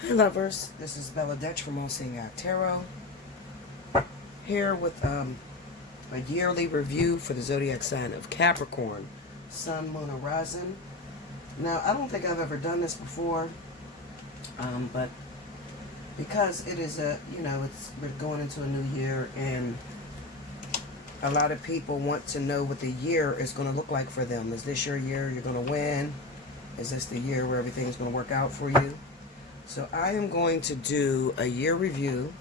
Hey lovers, this is Bella Dutch from Allseeingeyetarot, here with a yearly review for the zodiac sign of Capricorn, Sun, Moon, and Rising. Now, I don't think I've ever done this before, but because it is we're going into a new year, and a lot of people want to know what the year is going to look like for them. Is this your year you're going to win? Is this the year where everything's going to work out for you? So I am going to do a year review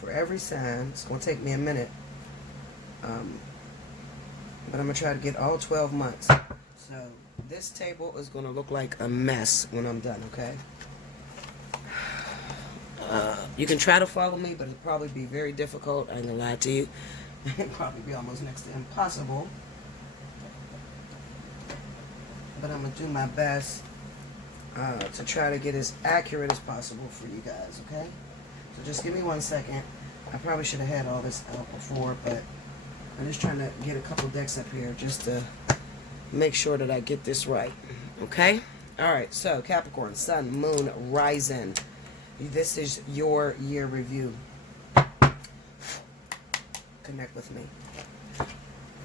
for every sign. It's going to take me a minute. But I'm going to try to get all 12 months. So this table is going to look like a mess when I'm done, okay? You can try to follow me, but it'll probably be very difficult. I ain't going to lie to you. It'll probably be almost next to impossible. But I'm going to do my best to try to get as accurate as possible for you guys, okay? So just give me 1 second. I probably should have had all this out before, but I'm just trying to get a couple decks up here just to make sure that I get this right, okay? Alright, so Capricorn, Sun, Moon, Rising. This is your year review. Connect with me.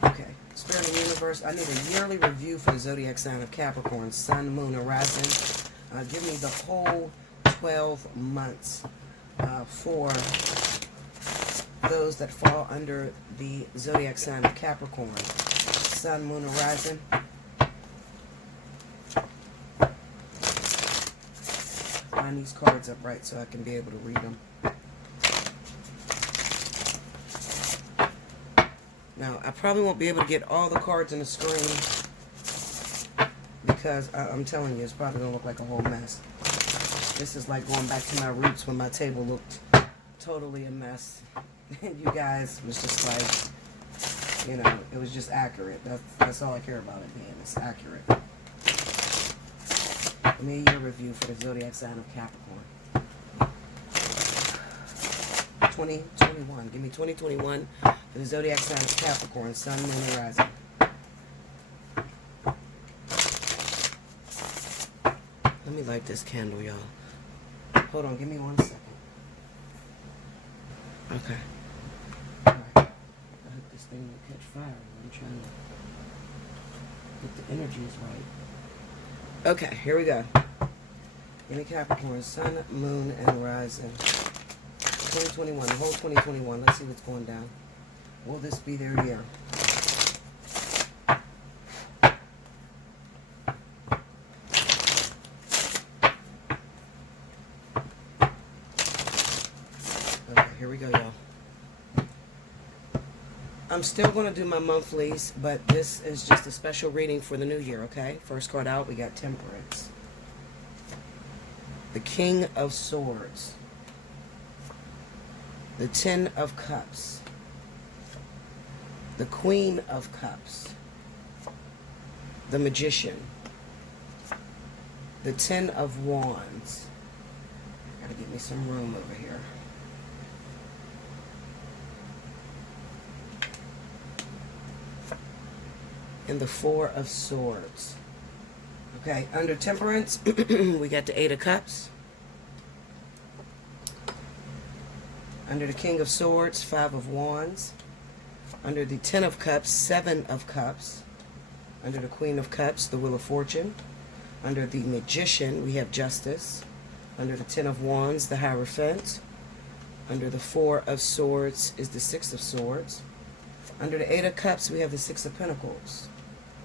Okay. Spirit of the Universe, I need a yearly review for the zodiac sign of Capricorn, Sun, Moon, and Rising. Give me the whole 12 months for those that fall under the zodiac sign of Capricorn, Sun, Moon, and Rising. Line these cards up right so I can be able to read them. Now, I probably won't be able to get all the cards in the screen because I'm telling you, it's probably going to look like a whole mess. This is like going back to my roots when my table looked totally a mess. And you guys was just like, you know, it was just accurate. That's all I care about it being. It's accurate. Give me a year review for the zodiac sign of Capricorn. 2021. Give me 2021 for the zodiac sign of Capricorn, Sun, Moon, and Rising. Let me light this candle, y'all. Hold on, give me 1 second. Okay. Alright. I hope this thing will catch fire. I'm trying to get the energies right. Okay, here we go. Give me Capricorn, Sun, Moon, and Rising. 2021, the whole 2021. Let's see what's going down. Will this be their year? Okay, here we go, y'all. I'm still going to do my monthlies, but this is just a special reading for the new year, okay? First card out, we got Temperance. The King of Swords. The Ten of Cups. The Queen of Cups. The Magician. The Ten of Wands. Gotta get me some room over here. And the Four of Swords. Okay, under Temperance, we got the Eight of Cups. Under the King of Swords, Five of Wands. Under the Ten of Cups, Seven of Cups. Under the Queen of Cups, the Wheel of Fortune. Under the Magician, we have Justice. Under the Ten of Wands, the Hierophant. Under the Four of Swords is the Six of Swords. Under the Eight of Cups, we have the Six of Pentacles.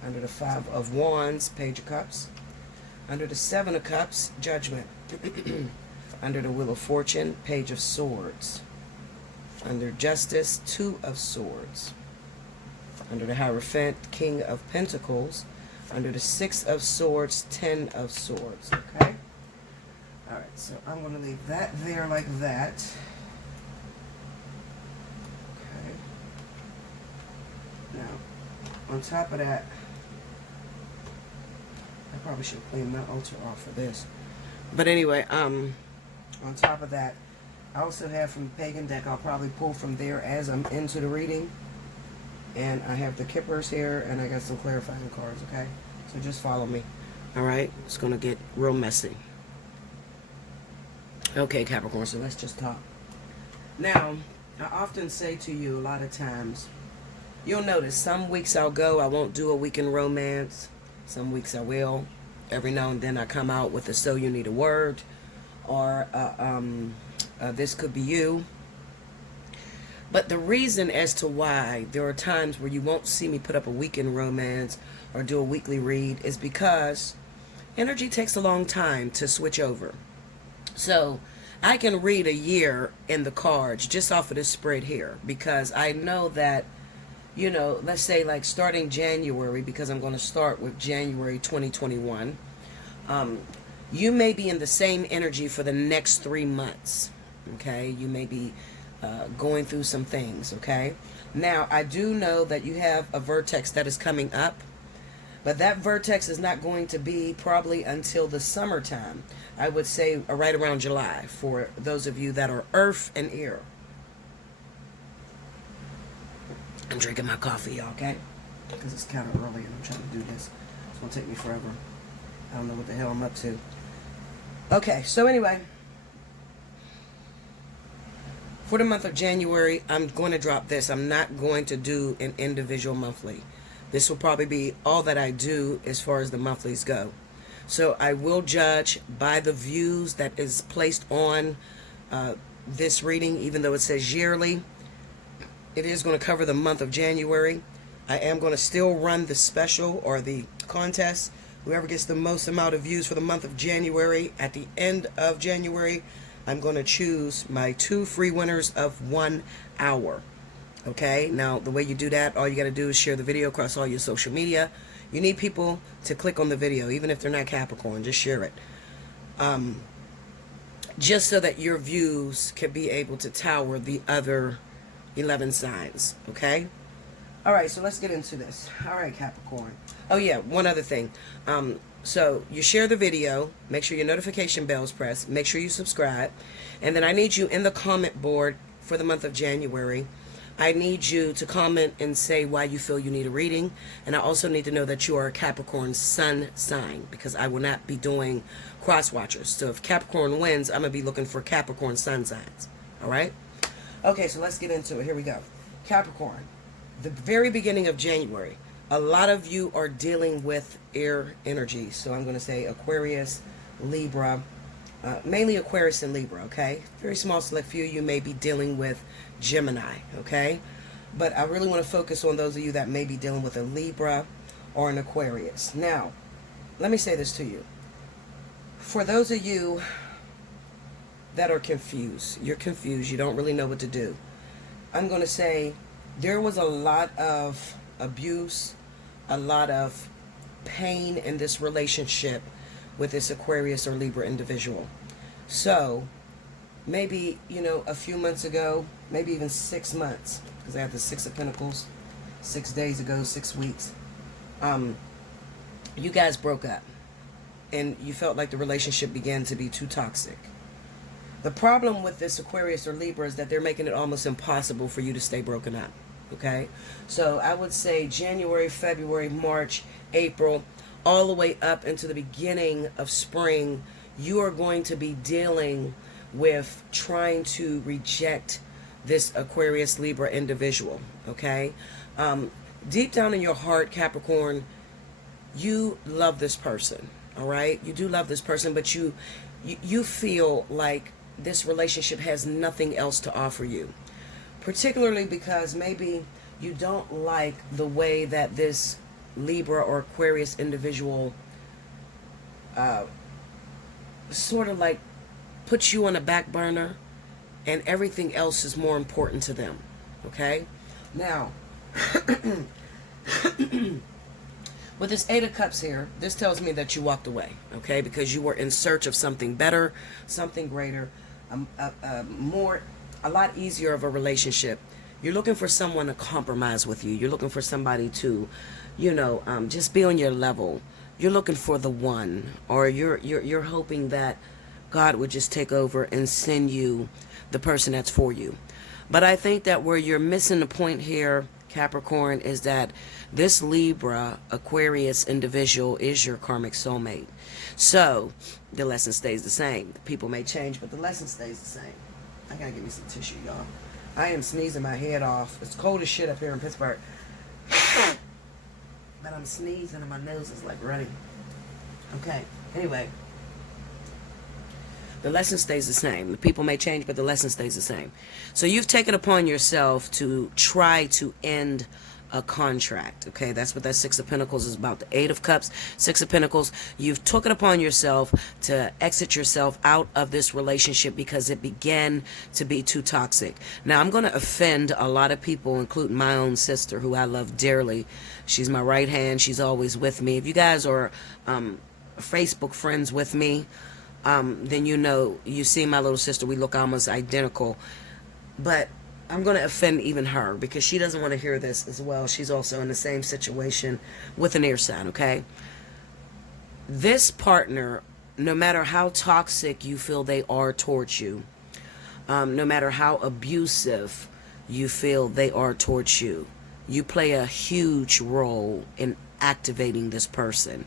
Under the Five of Wands, Page of Cups. Under the Seven of Cups, Judgment. Under the Wheel of Fortune, Page of Swords. Under Justice, Two of Swords. Under the Hierophant, King of Pentacles. Under the Six of Swords, Ten of Swords. Okay? Alright, so I'm going to leave that there like that. Okay. Now, on top of that, I probably should clean my altar off for this. But anyway, on top of that, I also have from the Pagan deck, I'll probably pull from there as I'm into the reading. And I have the Kippers here, and I got some clarifying cards, okay? So just follow me. Alright? It's going to get real messy. Okay, Capricorn, so let's just talk. Now, I often say to you a lot of times, you'll notice some weeks I won't do a week in romance. Some weeks I will. Every now and then I come out with a So You Need a Word, or This Could Be You. But the reason as to why there are times where you won't see me put up a week in romance or do a weekly read is because energy takes a long time to switch over. So I can read a year in the cards just off of this spread here, because I know that, let's say like starting January, because I'm going to start with January 2021, you may be in the same energy for the next 3 months. Okay, you may be going through some things. Okay, now I do know that you have a vertex that is coming up, but that vertex is not going to be probably until the summertime. I would say right around July for those of you that are earth and air. I'm drinking my coffee, y'all, okay? Because it's kind of early and I'm trying to do this. It's going to take me forever. I don't know what the hell I'm up to. Okay, so anyway, for the month of January, I'm going to drop this. I'm not going to do an individual monthly. This will probably be all that I do as far as the monthlies go. So I will judge by the views that is placed on this reading, even though it says yearly. It is going to cover the month of January. I am going to still run the special or the contest. Whoever gets the most amount of views for the month of January, at the end of January, I'm going to choose my 2 free winners of 1 hour. Okay, now the way you do that, all you got to do is share the video across all your social media. You need people to click on the video, even if they're not Capricorn, just share it. Just so that your views can be able to tower the other 11 signs, okay? All right, so let's get into this. All right, Capricorn. Oh, yeah, one other thing. So you share the video, make sure your notification bell is pressed, make sure you subscribe, and then I need you in the comment board for the month of January. I need you to comment and say why you feel you need a reading, and I also need to know that you are a Capricorn sun sign, because I will not be doing cross watchers. So if Capricorn wins, I'm going to be looking for Capricorn sun signs, all right? Okay, so let's get into it. Here we go. Capricorn, the very beginning of January, a lot of you are dealing with air energy. So I'm going to say Aquarius, Libra, mainly Aquarius and Libra, okay? Very small select few you may be dealing with Gemini, okay? But I really want to focus on those of you that may be dealing with a Libra or an Aquarius. Now, let me say this to you. For those of you that are confused, you're confused, you don't really know what to do, I'm going to say there was a lot of abuse, a lot of pain in this relationship with this Aquarius or Libra individual. So maybe, a few months ago, maybe even 6 months, because I have the 6 of Pentacles, 6 days ago, 6 weeks, you guys broke up and you felt like the relationship began to be too toxic. The problem with this Aquarius or Libra is that they're making it almost impossible for you to stay broken up. Okay? So I would say January, February, March, April, all the way up into the beginning of spring, you are going to be dealing with trying to reject this Aquarius Libra individual. Okay? Deep down in your heart, Capricorn, you love this person. All right? You do love this person, but you feel like this relationship has nothing else to offer you, particularly because maybe you don't like the way that this Libra or Aquarius individual sort of like puts you on a back burner and everything else is more important to them. Okay? Now, with this 8 of Cups here, this tells me that you walked away, okay? Because you were in search of something better, something greater, a lot easier of a relationship. You're looking for someone to compromise with you. You're looking for somebody to, just be on your level. You're looking for the one, or you're hoping that God would just take over and send you the person that's for you. But I think that where you're missing the point here, Capricorn, is that this Libra, Aquarius individual is your karmic soulmate. So, the lesson stays the same. People may change, but the lesson stays the same. I gotta get me some tissue, y'all. I am sneezing my head off. It's cold as shit up here in Pittsburgh. But I'm sneezing and my nose is like running. Okay, anyway. The lesson stays the same. The people may change, but the lesson stays the same. So you've taken upon yourself to try to end a contract. Okay, that's what that Six of Pentacles is about. The Eight of Cups, Six of Pentacles. You've took it upon yourself to exit yourself out of this relationship because it began to be too toxic. Now, I'm going to offend a lot of people, including my own sister, who I love dearly. She's my right hand. She's always with me. If you guys are Facebook friends with me, then you know, you see my little sister, we look almost identical. But I'm going to offend even her because she doesn't want to hear this as well. She's also in the same situation with an air sign, okay? This partner, no matter how toxic you feel they are towards you, no matter how abusive you feel they are towards you, you play a huge role in activating this person.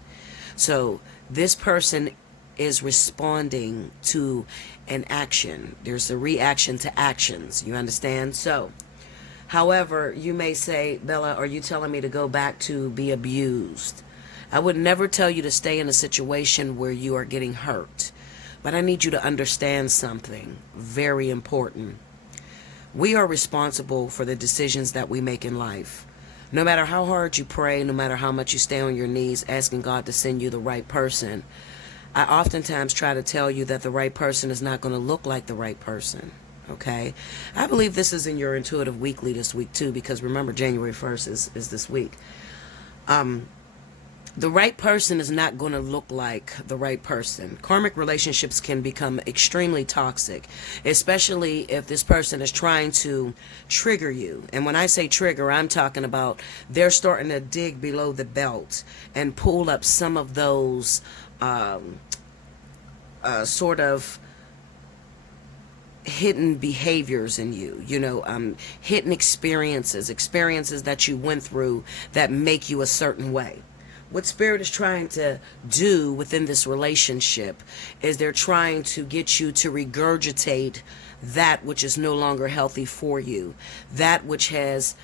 So this person is responding to an action. There's a reaction to actions. You understand? So, however, you may say, Bella, are you telling me to go back to be abused? I would never tell you to stay in a situation where you are getting hurt. But I need you to understand something very important. We are responsible for the decisions that we make in life. No matter how hard you pray, no matter how much you stay on your knees asking God to send you the right person, I oftentimes try to tell you that the right person is not going to look like the right person, okay? I believe this is in your Intuitive Weekly this week, too, because remember, January 1st is this week. The right person is not going to look like the right person. Karmic relationships can become extremely toxic, especially if this person is trying to trigger you. And when I say trigger, I'm talking about they're starting to dig below the belt and pull up some of those sort of hidden behaviors in you, hidden experiences that you went through that make you a certain way. What Spirit is trying to do within this relationship is they're trying to get you to regurgitate that which is no longer healthy for you, that which has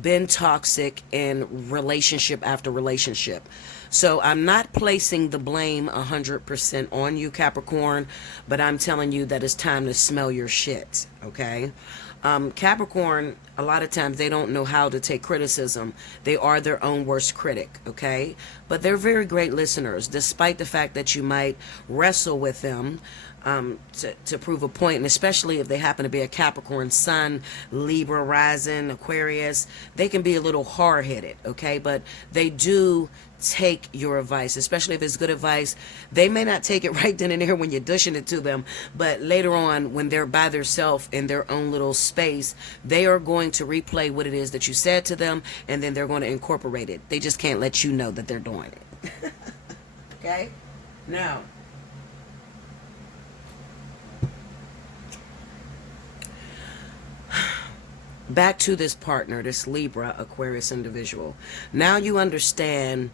been toxic in relationship after relationship. So I'm not placing the blame 100% on you, Capricorn, but I'm telling you that it's time to smell your shit, okay? Capricorn, a lot of times they don't know how to take criticism. They are their own worst critic, okay? But they're very great listeners, despite the fact that you might wrestle with them to prove a point, and especially if they happen to be a Capricorn Sun, Libra rising, Aquarius, they can be a little hard-headed, okay? But they do take your advice, especially if it's good advice. They may not take it right then and there when you're dishing it to them, but later on when they're by themselves in their own little space, they are going to replay what it is that you said to them, and then they're going to incorporate it. They just can't let you know that they're doing it. Okay? Now, back to this partner, this Libra Aquarius individual. Now you understand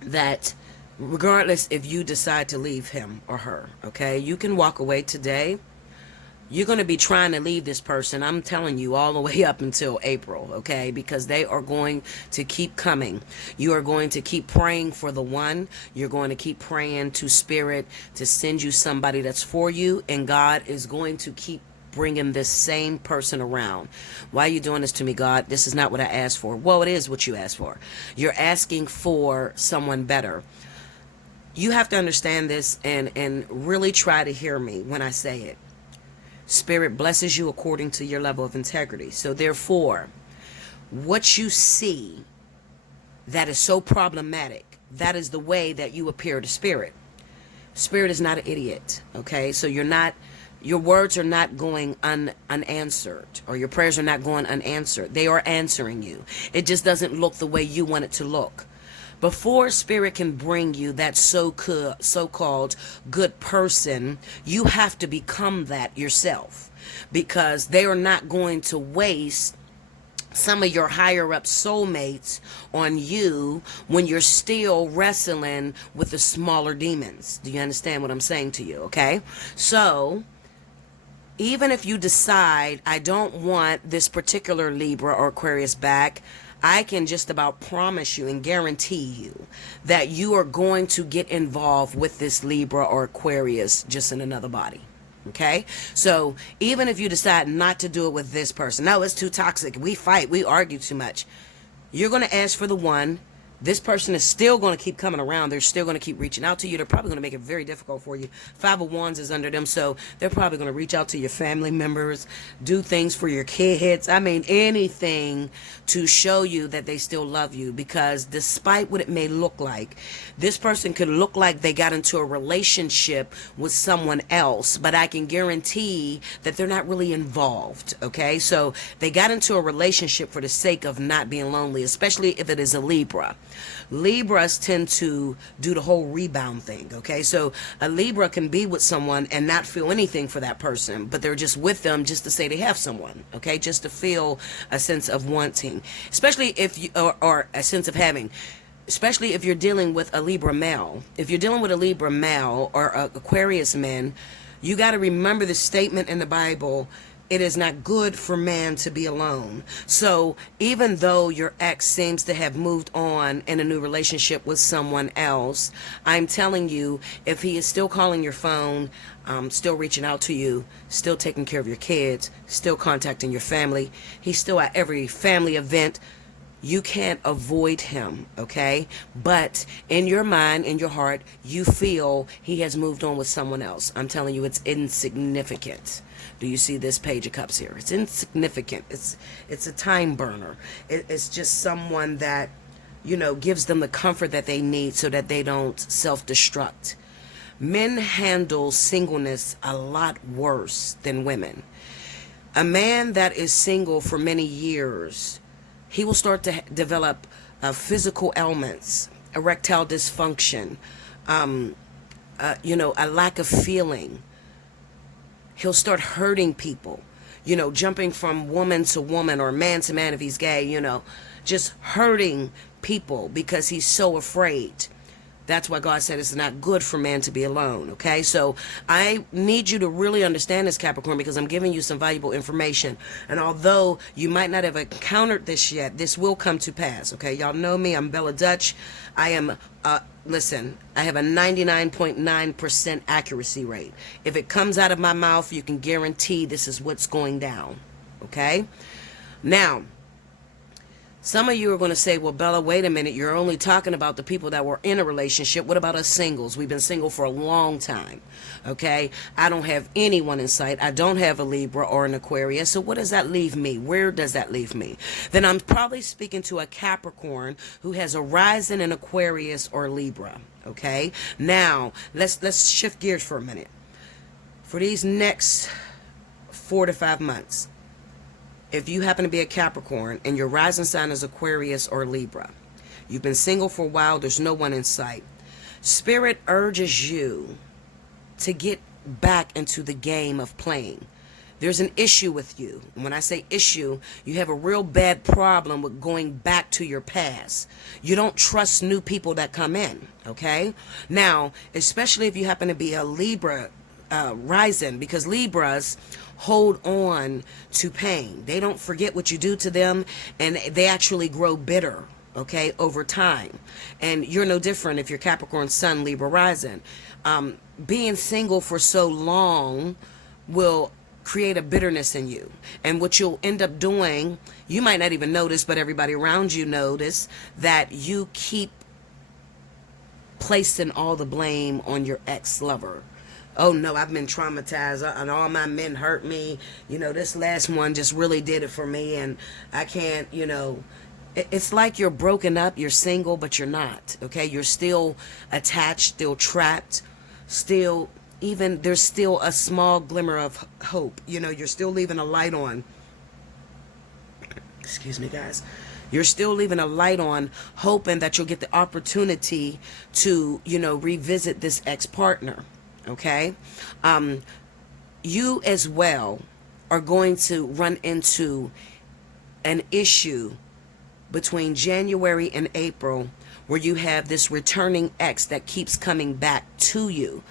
that regardless if you decide to leave him or her, okay, you can walk away today. You're going to be trying to leave this person, I'm telling you, all the way up until April, okay, because they are going to keep coming. You are going to keep praying for the one. You're going to keep praying to Spirit to send you somebody that's for you, and God is going to keep bringing this same person around. Why are you doing this to me, God? This is not what I asked for. Well, it is what you asked for. You're asking for someone better. You have to understand this and really try to hear me when I say it. Spirit blesses you according to your level of integrity. So therefore, what you see that is so problematic, that is the way that you appear to Spirit. Spirit is not an idiot, okay? So your words are not going unanswered, or your prayers are not going unanswered. They are answering you. It just doesn't look the way you want it to look. Before Spirit can bring you that so-called good person, you have to become that yourself, because they are not going to waste some of your higher up soulmates on you when you're still wrestling with the smaller demons. Do you understand what I'm saying to you? Okay. So even if you decide, I don't want this particular Libra or Aquarius back, I can just about promise you and guarantee you that you are going to get involved with this Libra or Aquarius just in another body. Okay, so even if you decide not to do it with this person, no, it's too toxic, we fight, we argue too much, you're going to ask for the one. This person is still going to keep coming around. They're still going to keep reaching out to you. They're probably going to make it very difficult for you. Five of Wands is under them, so they're probably going to reach out to your family members, do things for your kids. I mean, anything to show you that they still love you, because despite what it may look like, this person could look like they got into a relationship with someone else, but I can guarantee that they're not really involved, okay? So they got into a relationship for the sake of not being lonely, especially if it is a Libra. Libras tend to do the whole rebound thing, okay? So a Libra can be with someone and not feel anything for that person, but they're just with them just to say they have someone, okay? Just to feel a sense of wanting, especially if you, or a sense of having, especially if you're dealing with a Libra male. If you're dealing with a Libra male or a Aquarius man, you got to remember the statement in the Bible, it is not good for man to be alone. So even though your ex seems to have moved on in a new relationship with someone else, I'm telling you, if he is still calling your phone, still reaching out to you, still taking care of your kids, still contacting your family, he's still at every family event, you can't avoid him, okay? But in your mind, in your heart, you feel he has moved on with someone else. I'm telling you, it's insignificant. Do you see this Page of Cups here? It's insignificant. It's a time burner. It's just someone that, you know, gives them the comfort that they need so that they don't self-destruct. Men handle singleness a lot worse than women. A man that is single for many years, he will start to develop physical ailments, erectile dysfunction, a lack of feeling. He'll start hurting people, jumping from woman to woman or man to man if he's gay, just hurting people because he's so afraid. That's why God said it's not good for man to be alone, okay? So I need you to really understand this, Capricorn, because I'm giving you some valuable information. And although you might not have encountered this yet, this will come to pass, okay? Y'all know me. I'm Bella Dutch. I am, listen, I have a 99.9% accuracy rate. If it comes out of my mouth, you can guarantee this is what's going down, okay? Now, some of you are going to say, well, Bella, wait a minute. You're only talking about the people that were in a relationship. What about us singles? We've been single for a long time. Okay. I don't have anyone in sight. I don't have a Libra or an Aquarius. So what does that leave me? Where does that leave me? Then I'm probably speaking to a Capricorn who has a rising in Aquarius or Libra. Okay. Now let's shift gears for a minute. For these next 4 to 5 months, if you happen to be a Capricorn and your rising sign is Aquarius or Libra, you've been single for a while, there's no one in sight, Spirit urges you to get back into the game of playing. There's an issue with you. And when I say issue, you have a real bad problem with going back to your past. You don't trust new people that come in, okay? Now, especially if you happen to be a Libra rising, because Libras hold on to pain. They don't forget what you do to them, and they actually grow bitter, okay, over time. And you're no different if you're Capricorn Sun, Libra rising. Being single for so long will create a bitterness in you. And what you'll end up doing, you might not even notice, but everybody around you notice that you keep placing all the blame on your ex-lover. Oh no, I've been traumatized and all my men hurt me. This last one just really did it for me, and I can't, it's like you're broken up, you're single, but you're not, okay? You're still attached, still trapped, still, even there's still a small glimmer of hope. You're still leaving a light on. Excuse me, guys. You're still leaving a light on, hoping that you'll get the opportunity to, revisit this ex-partner. Okay, you as well are going to run into an issue between January and April where you have this returning ex that keeps coming back to you,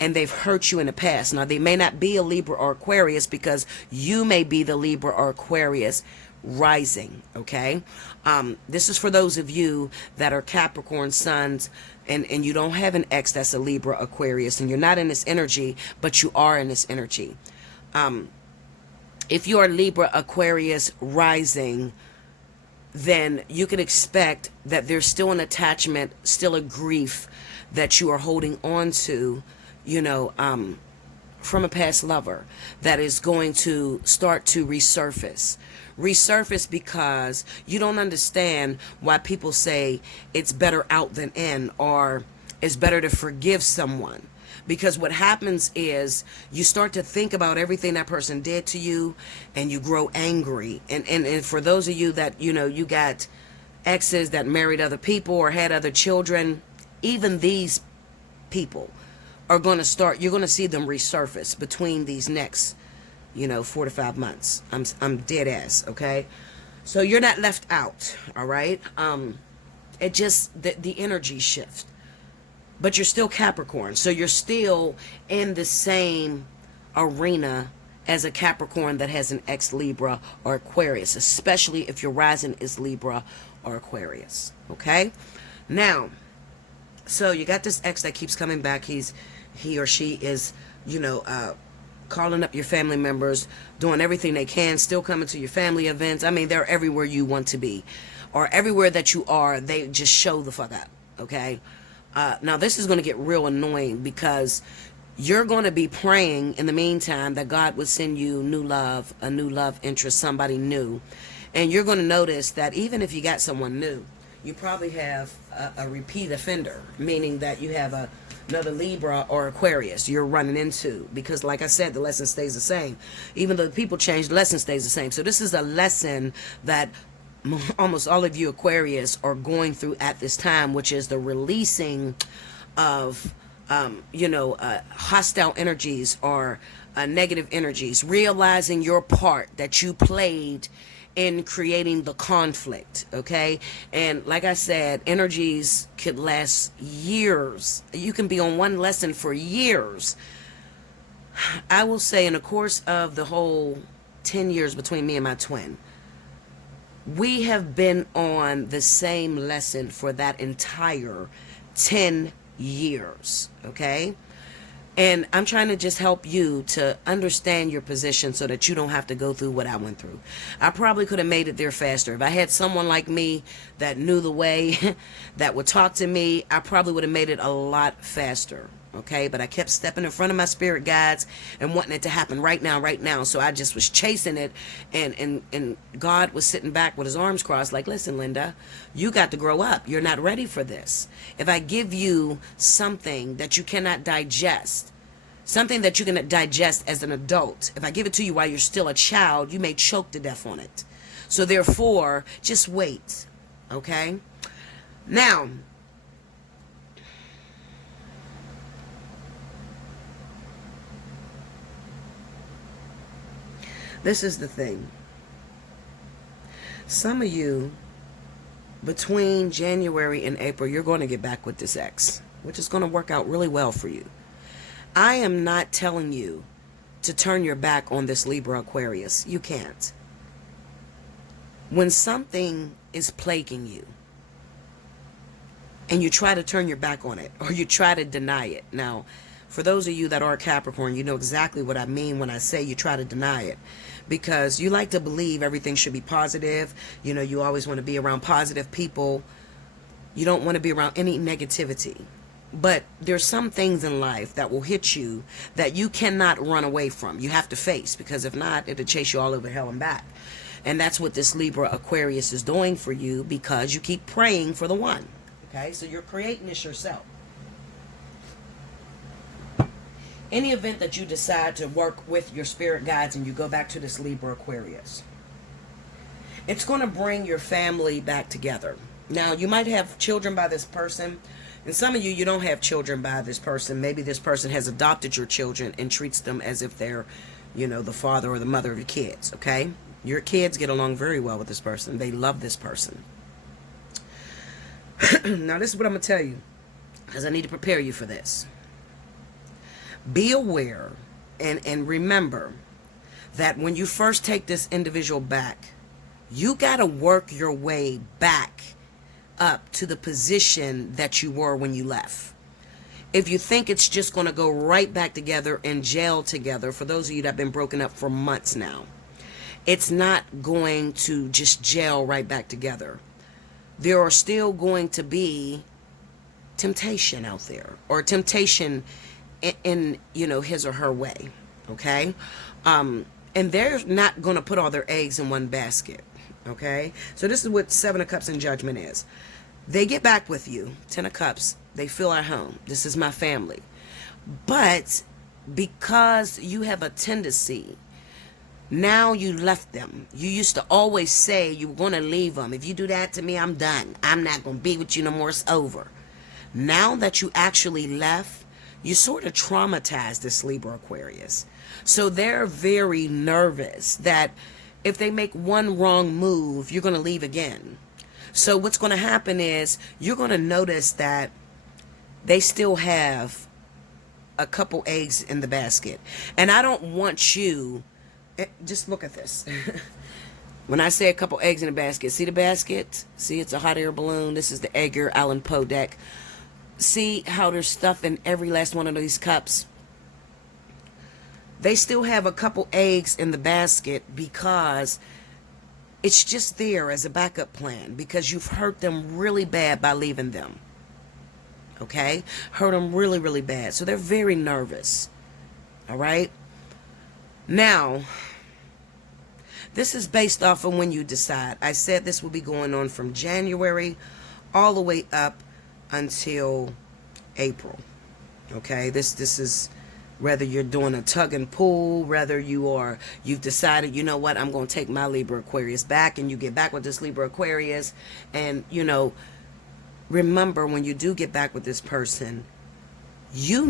and they've hurt you in the past. Now, they may not be a Libra or Aquarius because you may be the Libra or Aquarius rising, okay? This is for those of you that are Capricorn suns, and you don't have an ex that's a Libra Aquarius, and you're not in this energy, but you are in this energy. If you are Libra Aquarius rising, then you can expect that there's still an attachment, still a grief that you are holding on to, you know, from a past lover that is going to start to resurface. Resurface because you don't understand why people say it's better out than in, or it's better to forgive someone. Because what happens is you start to think about everything that person did to you, and you grow angry. And for those of you that, you know, you got exes that married other people or had other children, even these people are going to start, you're going to see them resurface between these next, you know, 4 to 5 months. I'm dead ass, okay? So you're not left out, all right? It just, the energy shift. But you're still Capricorn, so you're still in the same arena as a Capricorn that has an ex-Libra or Aquarius, especially if your rising is Libra or Aquarius, okay? Now, so you got this ex that keeps coming back. He or she is, you know, calling up your family members, doing everything they can, still coming to your family events. I mean, they're everywhere you want to be, or everywhere that you are, they just show the fuck up, okay? Now, this is going to get real annoying because you're going to be praying in the meantime that God would send you new love, a new love interest, somebody new. And you're going to notice that even if you got someone new, you probably have a repeat offender, meaning that you have another Libra or Aquarius you're running into. Because like I said, the lesson stays the same. Even though the people change, the lesson stays the same. So this is a lesson that almost all of you Aquarius are going through at this time, which is the releasing of, hostile energies or negative energies, realizing your part that you played in creating the conflict, okay? And like I said, energies could last years. You can be on one lesson for years. I will say in the course of the whole 10 years between me and my twin, we have been on the same lesson for that entire 10 years, okay? And I'm trying to just help you to understand your position so that you don't have to go through what I went through. I probably could have made it there faster. If I had someone like me that knew the way, that would talk to me, I probably would have made it a lot faster. Okay, but I kept stepping in front of my spirit guides and wanting it to happen right now. So I just was chasing it, and God was sitting back with his arms crossed like, listen, Linda, you got to grow up. You're not ready for this. If I give you something that you cannot digest, something that you can digest as an adult, if I give it to you while you're still a child, you may choke to death on it. So therefore, just wait. Okay? Now, this is the thing. Some of you, between January and April, you're going to get back with this ex, which is going to work out really well for you. I am not telling you to turn your back on this Libra Aquarius. You can't. When something is plaguing you, and you try to turn your back on it, or you try to deny it. Now, for those of you that are Capricorn, you know exactly what I mean when I say you try to deny it. Because you like to believe everything should be positive. You know, you always want to be around positive people. You don't want to be around any negativity. But there's some things in life that will hit you that you cannot run away from. You have to face, because if not, it'll chase you all over hell and back. And that's what this Libra Aquarius is doing for you, because you keep praying for the one. Okay, so you're creating this yourself. Any event that you decide to work with your spirit guides and you go back to this Libra Aquarius, it's going to bring your family back together. Now, you might have children by this person, and some of you, you don't have children by this person. Maybe this person has adopted your children and treats them as if they're, you know, the father or the mother of your kids, okay? Your kids get along very well with this person. They love this person. Now, this is what I'm going to tell you, because I need to prepare you for this. Be aware and remember that when you first take this individual back, you got to work your way back up to the position that you were when you left. If you think it's just going to go right back together and gel together, for those of you that have been broken up for months now, it's not going to just gel right back together. There are still going to be temptation out there, or temptation in his or her way, okay? And they're not going to put all their eggs in one basket, okay? So this is what Seven of Cups and Judgment is. They get back with you, Ten of Cups, they feel at home. This is my family. But because you have a tendency, now you left them. You used to always say you were going to leave them. If you do that to me, I'm done. I'm not going to be with you no more. It's over. Now that you actually left, you sort of traumatized this Libra Aquarius. So they're very nervous that if they make one wrong move, you're going to leave again. So what's going to happen is you're going to notice that they still have a couple eggs in the basket. And I don't want you, just look at this. When I say a couple eggs in the basket, see the basket? See, it's a hot air balloon. This is the Edgar Allan Poe deck. See how there's stuff in every last one of these cups? They still have a couple eggs in the basket because it's just there as a backup plan, because you've hurt them really bad by leaving them. Okay? Hurt them really, really bad. So they're very nervous. All right? Now, this is based off of when you decide. I said this will be going on from January all the way up until April. Okay? This is whether you're doing a tug and pull, whether you've decided, you know what, I'm going to take my Libra Aquarius back, and you get back with this Libra Aquarius, and remember, when you do get back with this person, you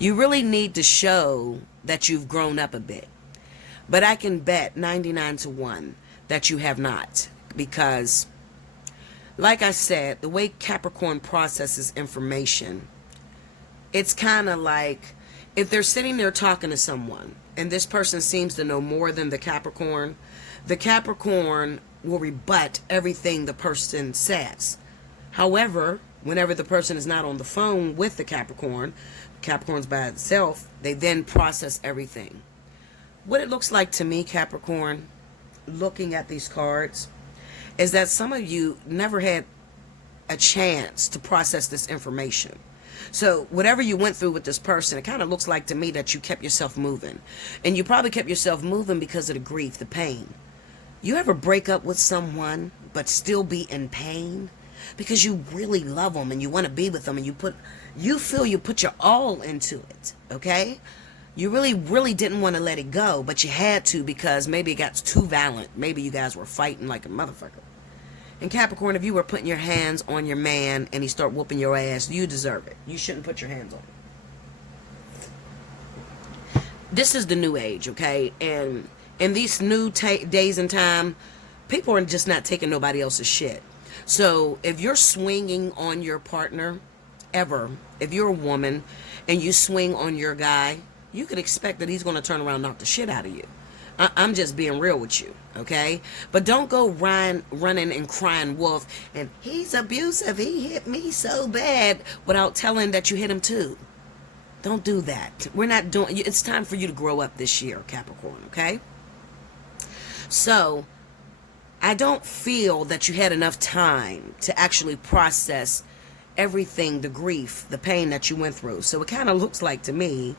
really need to show that you've grown up a bit. But I can bet 99 to 1 that you have not, because like I said, the way Capricorn processes information, it's kind of like if they're sitting there talking to someone and this person seems to know more than the Capricorn will rebut everything the person says. However, whenever the person is not on the phone with the Capricorn's by itself, they then process everything. What it looks like to me, Capricorn, looking at these cards, is that some of you never had a chance to process this information. So whatever you went through with this person, it kind of looks like to me that you kept yourself moving. And you probably kept yourself moving because of the grief, the pain. You ever break up with someone but still be in pain because you really love them and you want to be with them, and you feel you put your all into it, okay? You really, really didn't want to let it go, but you had to because maybe it got too violent. Maybe you guys were fighting like a motherfucker. And Capricorn, if you were putting your hands on your man and he start whooping your ass, you deserve it. You shouldn't put your hands on him. This is the new age, okay? And in these new days and time, people are just not taking nobody else's shit. So if you're swinging on your partner, ever, if you're a woman and you swing on your guy, you could expect that he's going to turn around and knock the shit out of you. I'm just being real with you, okay? But don't go running and crying wolf, and he's abusive, he hit me so bad, without telling that you hit him too. Don't do that. We're not doing, it's time for you to grow up this year, Capricorn, okay? So, I don't feel that you had enough time to actually process everything, the grief, the pain that you went through. So it kind of looks like to me,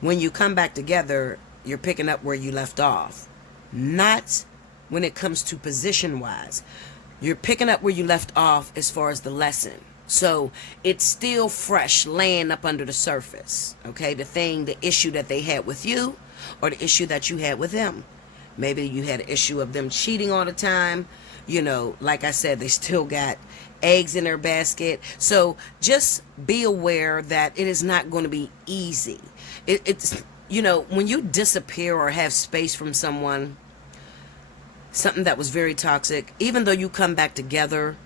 when you come back together, you're picking up where you left off. Not when it comes to position-wise. You're picking up where you left off as far as the lesson. So it's still fresh, laying up under the surface. Okay, the issue that they had with you, or the issue that you had with them. Maybe you had an issue of them cheating all the time. Like I said, they still got eggs in their basket. So just be aware that it is not going to be easy. It's when you disappear or have space from someone, something that was very toxic, even though you come back together,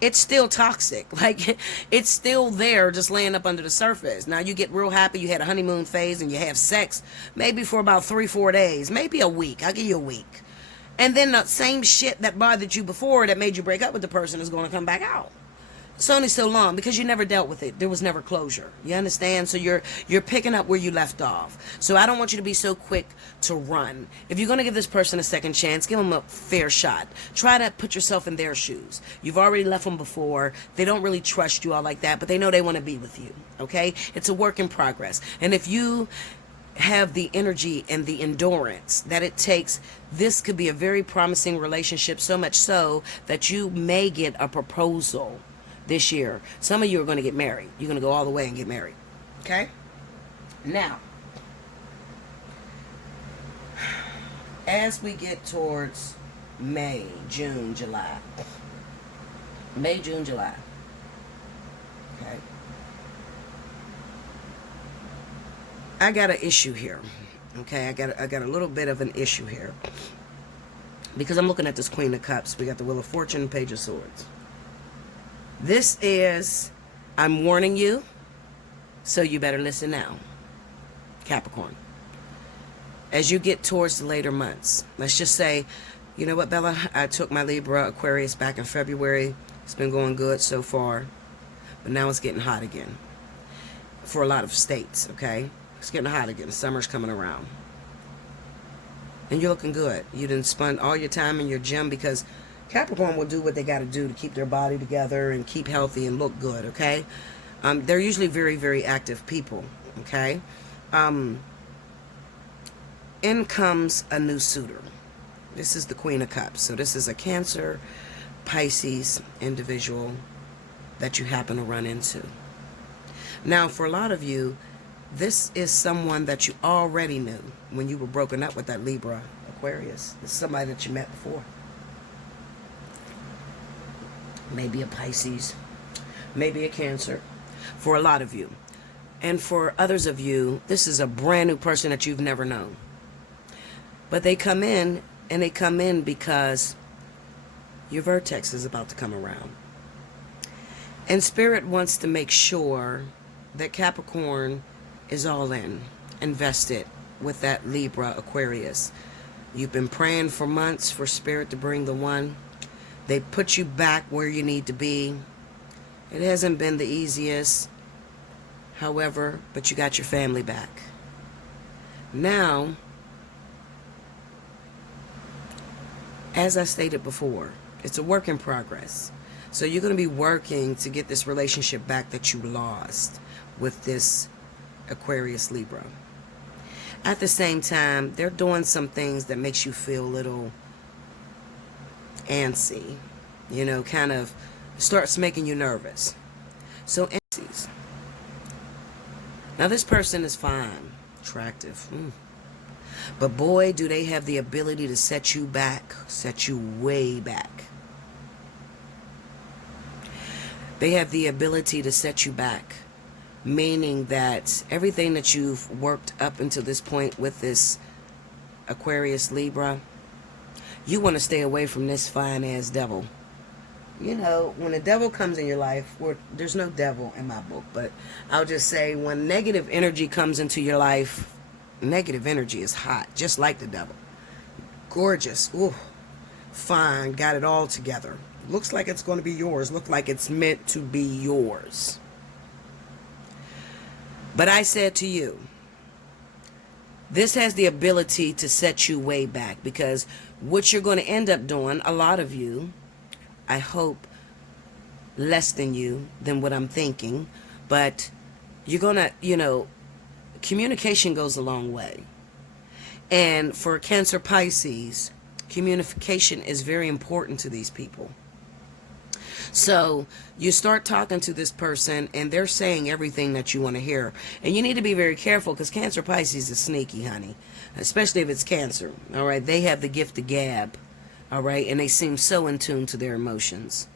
it's still toxic. Like, it's still there, just laying up under the surface. Now you get real happy, you had a honeymoon phase, and you have sex maybe for about 3-4 days, maybe a week. I'll give you a week. And then the same shit that bothered you before that made you break up with the person is going to come back out. It's only so long because you never dealt with it. There was never closure. You understand? So you're picking up where you left off. So I don't want you to be so quick to run. If you're going to give this person a second chance, give them a fair shot. Try to put yourself in their shoes. You've already left them before. They don't really trust you all like that, but they know they want to be with you. Okay? It's a work in progress. And if you have the energy and the endurance that it takes, this could be a very promising relationship, so much so that you may get a proposal this year. Some of you are going to get married. You're going to go all the way and get married. Okay? Now, as we get towards May, June, July. May, June, July. Okay? I got an issue here. Okay? I got a little bit of an issue here. Because I'm looking at this Queen of Cups. We got the Wheel of Fortune, Page of Swords. This is, I'm warning you, so you better listen now, Capricorn. As you get towards the later months, let's just say, you know what, Bella? I took my Libra Aquarius back in February. It's been going good so far, but now it's getting hot again for a lot of states, okay? It's getting hot again. Summer's coming around. And you're looking good. You didn't spend all your time in your gym, because Capricorn will do what they got to do to keep their body together and keep healthy and look good, okay? They're usually very, very active people, okay? In comes a new suitor. This is the Queen of Cups. So this is a Cancer, Pisces individual that you happen to run into. Now, for a lot of you, this is someone that you already knew when you were broken up with that Libra Aquarius. This is somebody that you met before. Maybe a Pisces, maybe a Cancer, for a lot of you. And for others of you, this is a brand new person that you've never known. But they come in, and they come in because your vertex is about to come around. And Spirit wants to make sure that Capricorn is all in, invested with that Libra Aquarius. You've been praying for months for Spirit to bring the one. They put you back where you need to be. It hasn't been the easiest, however, but you got your family back. Now, as I stated before, it's a work in progress. So you're going to be working to get this relationship back that you lost with this Aquarius Libra. At the same time, they're doing some things that makes you feel a little antsy, kind of starts making you nervous. So anxious. Now this person is fine, attractive, but boy, do they have the ability to set you back, set you way back. They have the ability to set you back, meaning that everything that you've worked up until this point with this Aquarius Libra, you want to stay away from this fine-ass devil. When the devil comes in your life, there's no devil in my book, but I'll just say when negative energy comes into your life, negative energy is hot, just like the devil. Gorgeous. Ooh, fine, got it all together. Looks like it's going to be yours. Look like it's meant to be yours. But I said to you, this has the ability to set you way back, because what you're going to end up doing, a lot of you, I hope less than you, than what I'm thinking, but you're going to, communication goes a long way. And for Cancer, Pisces, communication is very important to these people. So you start talking to this person and they're saying everything that you want to hear. And you need to be very careful, because Cancer, Pisces is sneaky, honey. Especially if it's Cancer. All right. They have the gift of gab. All right. And they seem so in tune to their emotions.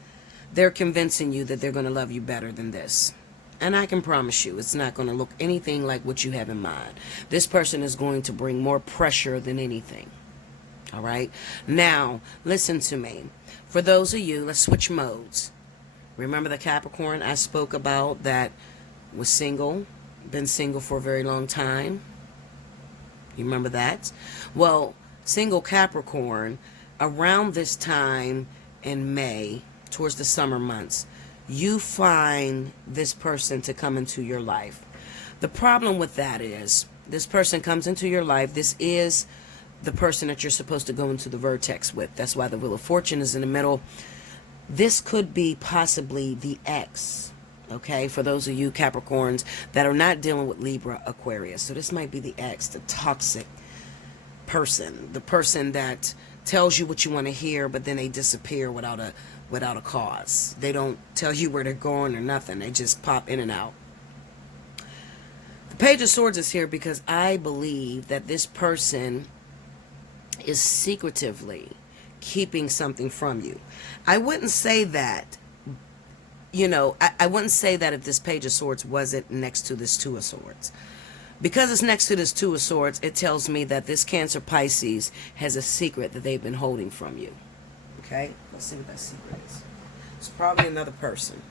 They're convincing you that they're going to love you better than this. And I can promise you, it's not going to look anything like what you have in mind. This person is going to bring more pressure than anything. All right? Now, listen to me. For those of you, let's switch modes. Remember the Capricorn I spoke about that was single, been single for a very long time? You remember that? Well, single Capricorn, around this time in May, towards the summer months, you find this person to come into your life. The problem with that is, this person comes into your life. This is the person that you're supposed to go into the vertex with. That's why the Wheel of Fortune is in the middle. This could be possibly the ex, okay, for those of you Capricorns that are not dealing with Libra, Aquarius. So this might be the ex, the toxic person, the person that tells you what you want to hear, but then they disappear without a cause. They don't tell you where they're going or nothing. They just pop in and out. The Page of Swords is here because I believe that this person is secretively keeping something from you. I wouldn't say that, I wouldn't say that if this Page of Swords wasn't next to this Two of Swords. Because it's next to this Two of Swords, it tells me that this Cancer Pisces has a secret that they've been holding from you. Okay? Let's see what that secret is. It's probably another person.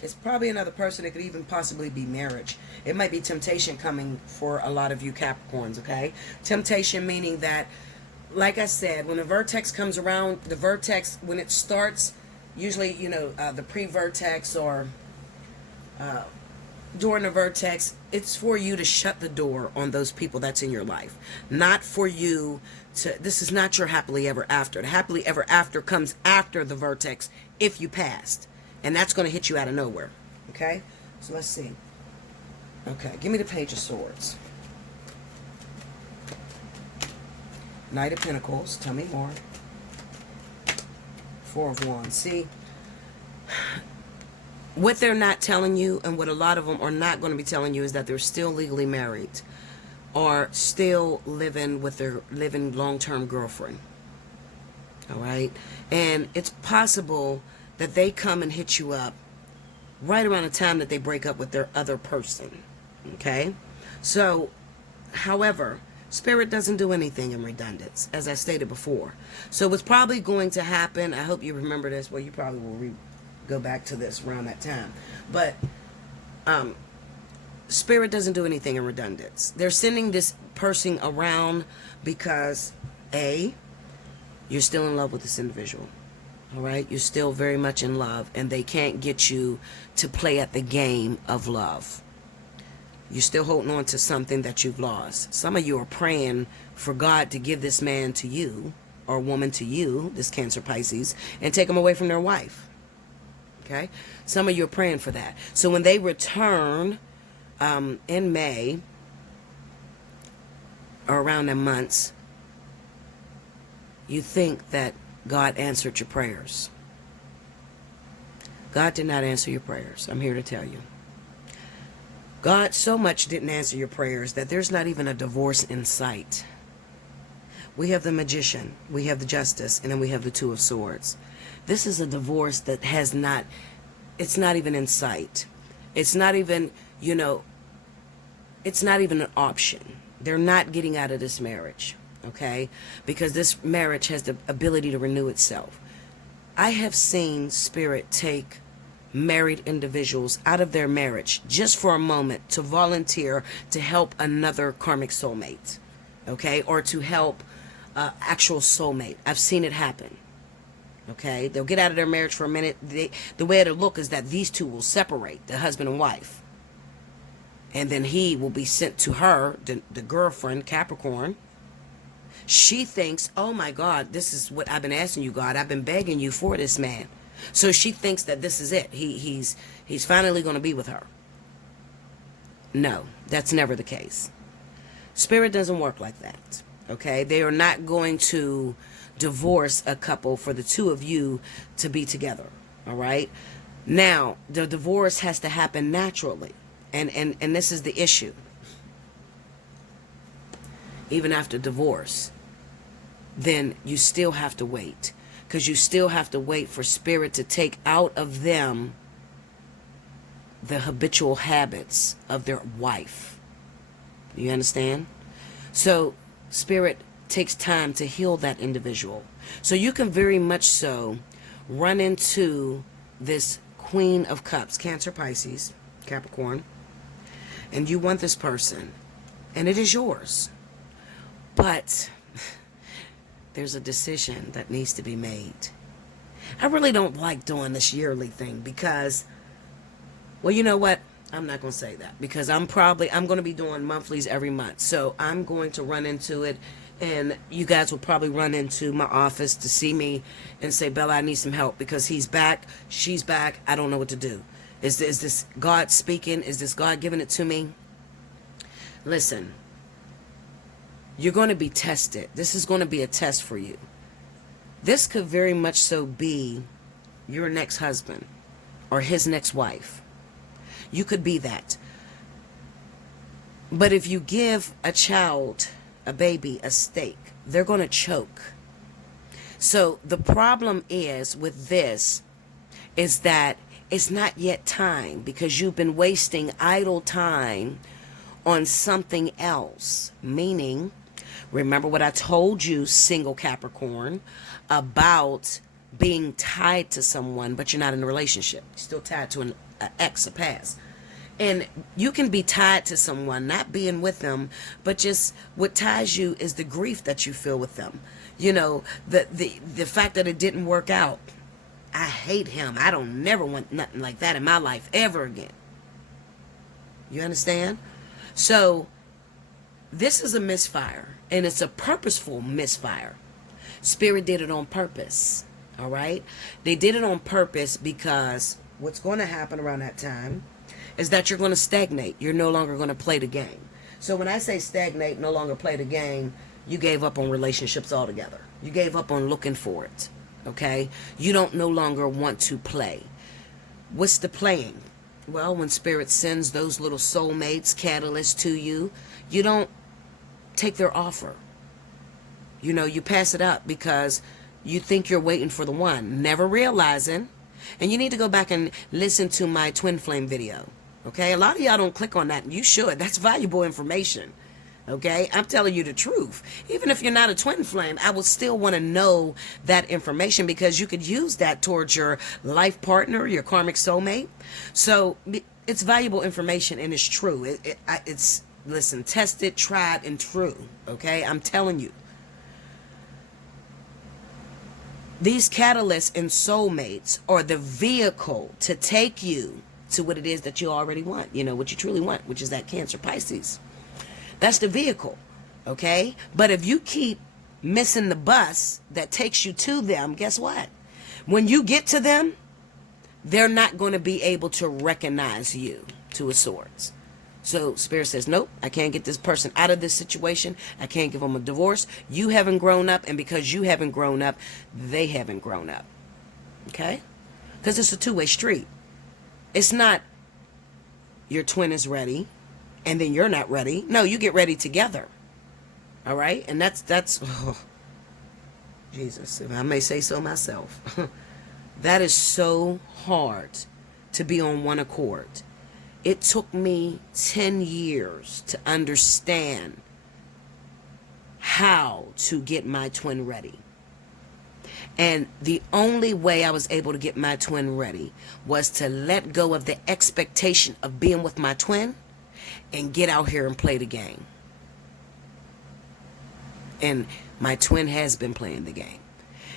It's probably another person. It could even possibly be marriage. It might be temptation coming for a lot of you Capricorns, okay? Temptation meaning that, like I said, when the vertex comes around, the vertex, when it starts, usually, the pre-vertex or during the vertex, it's for you to shut the door on those people that's in your life. Not for you to, this is not your happily ever after. The happily ever after comes after the vertex if you passed. And that's going to hit you out of nowhere. Okay? So let's see. Okay, give me the Page of Swords. Knight of Pentacles. Tell me more. Four of Wands. See? What they're not telling you, and what a lot of them are not going to be telling you, is that they're still legally married. Or still living with their long-term girlfriend. Alright? And it's possible that they come and hit you up right around the time that they break up with their other person. Okay? So, however, Spirit doesn't do anything in redundance, as I stated before. So what's probably going to happen, I hope you remember this, well, you probably will go back to this around that time. But, Spirit doesn't do anything in redundance. They're sending this person around because, A, you're still in love with this individual. All right, you're still very much in love, and they can't get you to play at the game of love. You're still holding on to something that you've lost. Some of you are praying for God to give this man to you, or woman to you, this Cancer Pisces, and take them away from their wife. Okay? Some of you are praying for that. So when they return in May, or around the months, you think that God answered your prayers. God did not answer your prayers. I'm here to tell you. God so much didn't answer your prayers that there's not even a divorce in sight. We have the Magician, we have the Justice, and then we have the Two of Swords. This is a divorce that has not, it's not even in sight. It's not even, it's not even an option. They're not getting out of this marriage. Okay, because this marriage has the ability to renew itself. I have seen Spirit take married individuals out of their marriage just for a moment to volunteer to help another karmic soulmate, okay, or to help actual soulmate. I've seen it happen. Okay, they'll get out of their marriage for a minute. The way it'll look is that these two will separate, the husband and wife, and then he will be sent to her, the girlfriend, Capricorn. She thinks, oh my God, this is what I've been asking you, God. I've been begging you for this man. So she thinks that this is it. He's finally going to be with her. No, that's never the case. Spirit doesn't work like that. Okay? They are not going to divorce a couple for the two of you to be together. All right? Now, the divorce has to happen naturally. And this is the issue. Even after divorce, then you still have to wait. because you still have to wait for Spirit to take out of them the habitual habits of their wife. You understand? So Spirit takes time to heal that individual. So you can very much so run into this Queen of Cups, Cancer, Pisces, Capricorn, and you want this person, and it is yours. But there's a decision that needs to be made. I really don't like doing this yearly thing because, well, you know what? I'm not going to say that because I'm going to be doing monthlies every month. So I'm going to run into it, and you guys will probably run into my office to see me and say, Bella, I need some help because he's back, she's back. I don't know what to do. Is this God speaking? Is this God giving it to me? Listen, you're going to be tested. This is going to be a test for you. This could very much so be your next husband or his next wife. You could be that. But if you give a child, a baby, a steak, they're going to choke. So the problem is with this is that it's not yet time because you've been wasting idle time on something else. Meaning, remember what I told you, single Capricorn, about being tied to someone, but you're not in a relationship. You're still tied to an ex, a past. And you can be tied to someone, not being with them, but just what ties you is the grief that you feel with them. You know, the fact that it didn't work out. I hate him. I don't never want nothing like that in my life ever again. You understand? So this is a misfire, and it's a purposeful misfire. Spirit did it on purpose. All right? They did it on purpose because what's going to happen around that time is that you're going to stagnate. You're no longer going to play the game. So when I say stagnate, no longer play the game, you gave up on relationships altogether. You gave up on looking for it. Okay? You don't no longer want to play. What's the playing? Well, when Spirit sends those little soulmates, catalysts to you, you don't take their offer. You know, you pass it up because you think you're waiting for the one, never realizing. And you need to go back and listen to my twin flame video. Okay? A lot of y'all don't click on that, and you should. That's valuable information. Okay? I'm telling you the truth. Even if you're not a twin flame, I would still want to know that information because you could use that towards your life partner, your karmic soulmate. So it's valuable information, and it's true. It's, listen, tested, tried, and true. Okay? I'm telling you. These catalysts and soulmates are the vehicle to take you to what it is that you already want. You know, what you truly want, which is that Cancer, Pisces. That's the vehicle, okay? But if you keep missing the bus that takes you to them, guess what? When you get to them, they're not going to be able to recognize you, Two of Swords. So Spirit says, nope, I can't get this person out of this situation. I can't give them a divorce. You haven't grown up, and because you haven't grown up, they haven't grown up. Okay? Because it's a two-way street. It's not your twin is ready, and then you're not ready. No, you get ready together. All right? And that's oh, Jesus, if I may say so myself. That is so hard to be on one accord. It took me 10 years to understand how to get my twin ready. And the only way I was able to get my twin ready was to let go of the expectation of being with my twin and get out here and play the game. And my twin has been playing the game.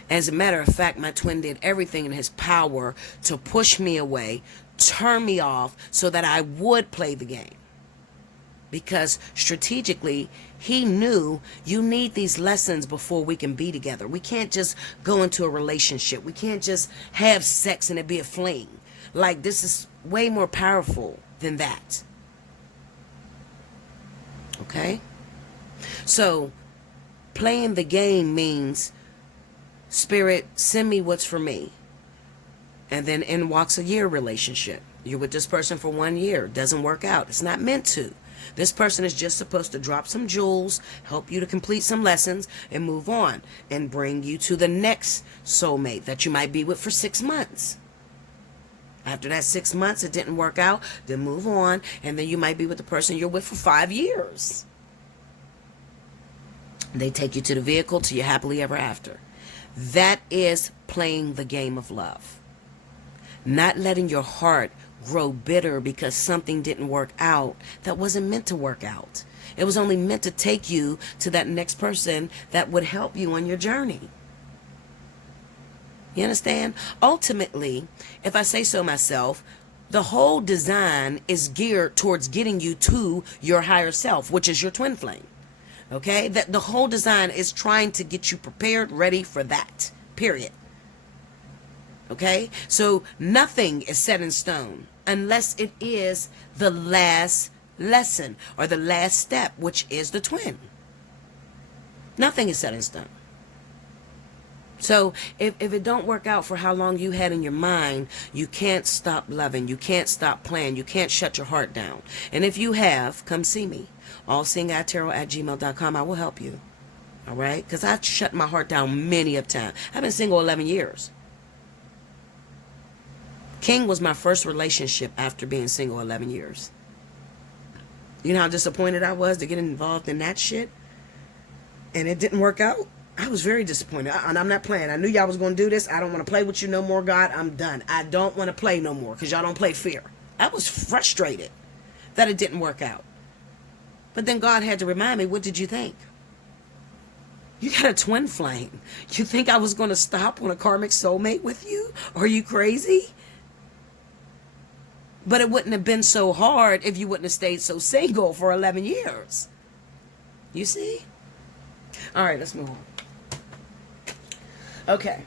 As a matter of fact, my twin did everything in his power to push me away, turn me off so that I would play the game. Because strategically, he knew you need these lessons before we can be together. We can't just go into a relationship. We can't just have sex and it be a fling. Like, this is way more powerful than that. Okay? So, playing the game means, Spirit, send me what's for me. And then walks a year relationship. You're with this person for 1 year. Doesn't work out. It's not meant to. This person is just supposed to drop some jewels, help you to complete some lessons, and move on, and bring you to the next soulmate that you might be with for 6 months. After that 6 months, it didn't work out, then move on, and then you might be with the person you're with for 5 years. They take you to the vehicle to your happily ever after. That is playing the game of love. Not letting your heart grow bitter because something didn't work out that wasn't meant to work out. It was only meant to take you to that next person that would help you on your journey. You understand? Ultimately, if I say so myself, the whole design is geared towards getting you to your higher self, which is your twin flame. Okay? That the whole design is trying to get you prepared, ready for that. Period. Okay? So nothing is set in stone unless it is the last lesson or the last step, which is the twin. Nothing is set in stone. So if it don't work out for how long you had in your mind, you can't stop loving. You can't stop playing. You can't shut your heart down. And if you have, come see me. Allseeingeyetarot@gmail.com. I will help you. All right? Because I've shut my heart down many a time. I've been single 11 years. King was my first relationship after being single 11 years. You know how disappointed I was to get involved in that shit? And it didn't work out? I was very disappointed. And I'm not playing. I knew y'all was going to do this. I don't want to play with you no more, God. I'm done. I don't want to play no more because y'all don't play fair. I was frustrated that it didn't work out. But then God had to remind me, what did you think? You got a twin flame. You think I was going to stop on a karmic soulmate with you? Are you crazy? But it wouldn't have been so hard if you wouldn't have stayed so single for 11 years. You see? All right, let's move on. Okay.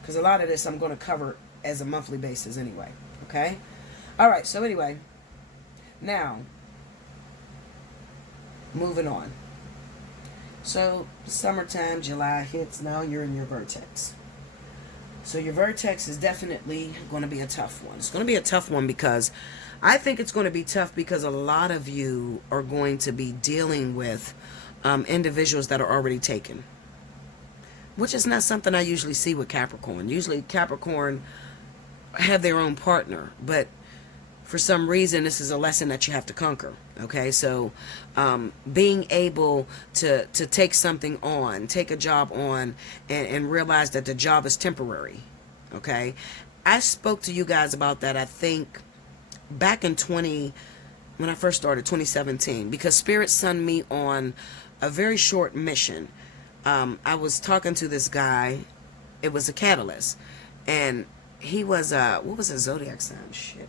Because a lot of this I'm going to cover as a monthly basis anyway. Okay? All right, so anyway. Now, moving on. So, summertime, July hits. Now you're in your vertex. So your vertex is definitely going to be a tough one. It's going to be a tough one because I think it's going to be tough because a lot of you are going to be dealing with individuals that are already taken, which is not something I usually see with Capricorn. Usually Capricorn have their own partner, but for some reason this is a lesson that you have to conquer. Okay, so being able to take something on, take a job on, and realize that the job is temporary. Okay, I spoke to you guys about that, I think, back in when I first started, 2017, because Spirit sent me on a very short mission. I was talking to this guy. It was a catalyst, and he was what was his zodiac sign? Shit.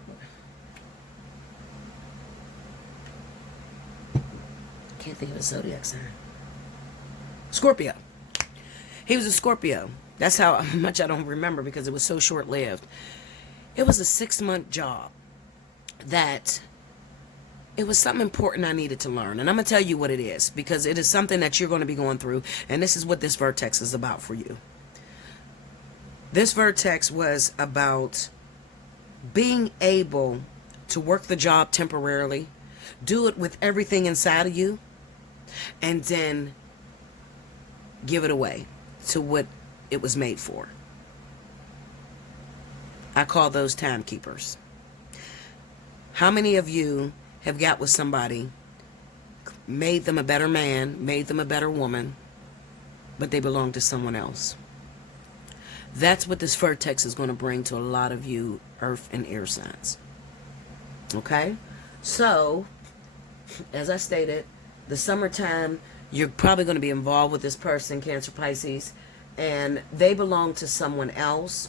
Can't think of a zodiac sign. Scorpio. He was a Scorpio. That's how much I don't remember because it was so short-lived. It was a 6-month job that it was something important I needed to learn. And I'm going to tell you what it is because it is something that you're going to be going through. And this is what this vertex is about for you. This vertex was about being able to work the job temporarily, do it with everything inside of you, and then give it away to what it was made for. I call those timekeepers. How many of you have got with somebody, made them a better man, made them a better woman, but they belong to someone else? That's what this vertex is going to bring to a lot of you earth and air signs. Okay? So, as I stated, the summertime, you're probably going to be involved with this person, Cancer, Pisces, and they belong to someone else.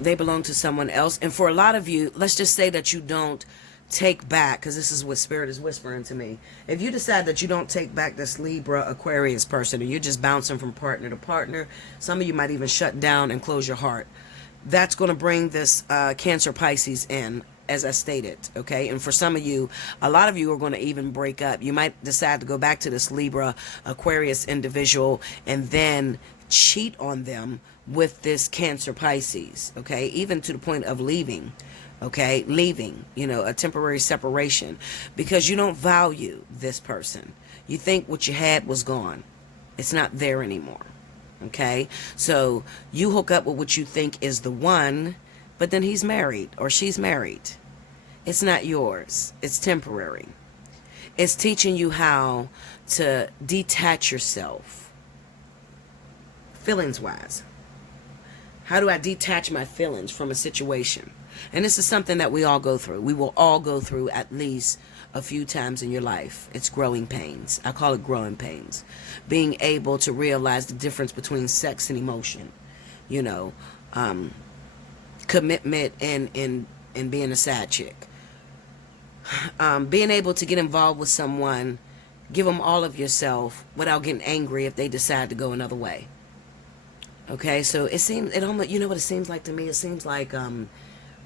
They belong to someone else. And for a lot of you, let's just say that you don't take back, because this is what Spirit is whispering to me. If you decide that you don't take back this Libra, Aquarius person, and you're just bouncing from partner to partner, some of you might even shut down and close your heart. That's going to bring this Cancer, Pisces in, as I stated, okay? And for some of you, a lot of you are going to even break up. You might decide to go back to this Libra, Aquarius individual and then cheat on them with this Cancer Pisces, okay? Even to the point of leaving, okay? Leaving, a temporary separation, because you don't value this person. You think what you had was gone. It's not there anymore, okay? So you hook up with what you think is the one, but then he's married or she's married. It's not yours. It's temporary. It's teaching you how to detach yourself, feelings-wise. How do I detach my feelings from a situation? And this is something that we all go through. We will all go through at least a few times in your life. It's growing pains. I call it growing pains. Being able to realize the difference between sex and emotion. Commitment and being a side chick. Being able to get involved with someone, give them all of yourself without getting angry if they decide to go another way. Okay, so it almost, what it seems like to me? It seems like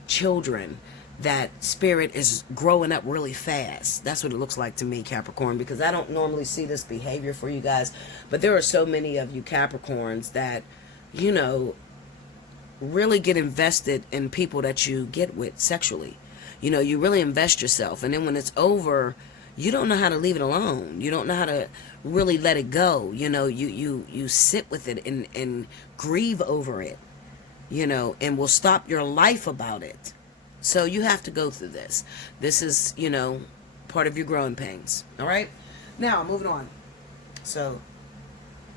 children, that spirit is growing up really fast. That's what it looks like to me, Capricorn, because I don't normally see this behavior for you guys, but there are so many of you Capricorns that, really get invested in people that you get with sexually. You really invest yourself, and then when it's over, you don't know how to leave it alone. You don't know how to really let it go. You sit with it and grieve over it, and will stop your life about it. So you have to go through this. This is, part of your growing pains. All right? Now, moving on. So,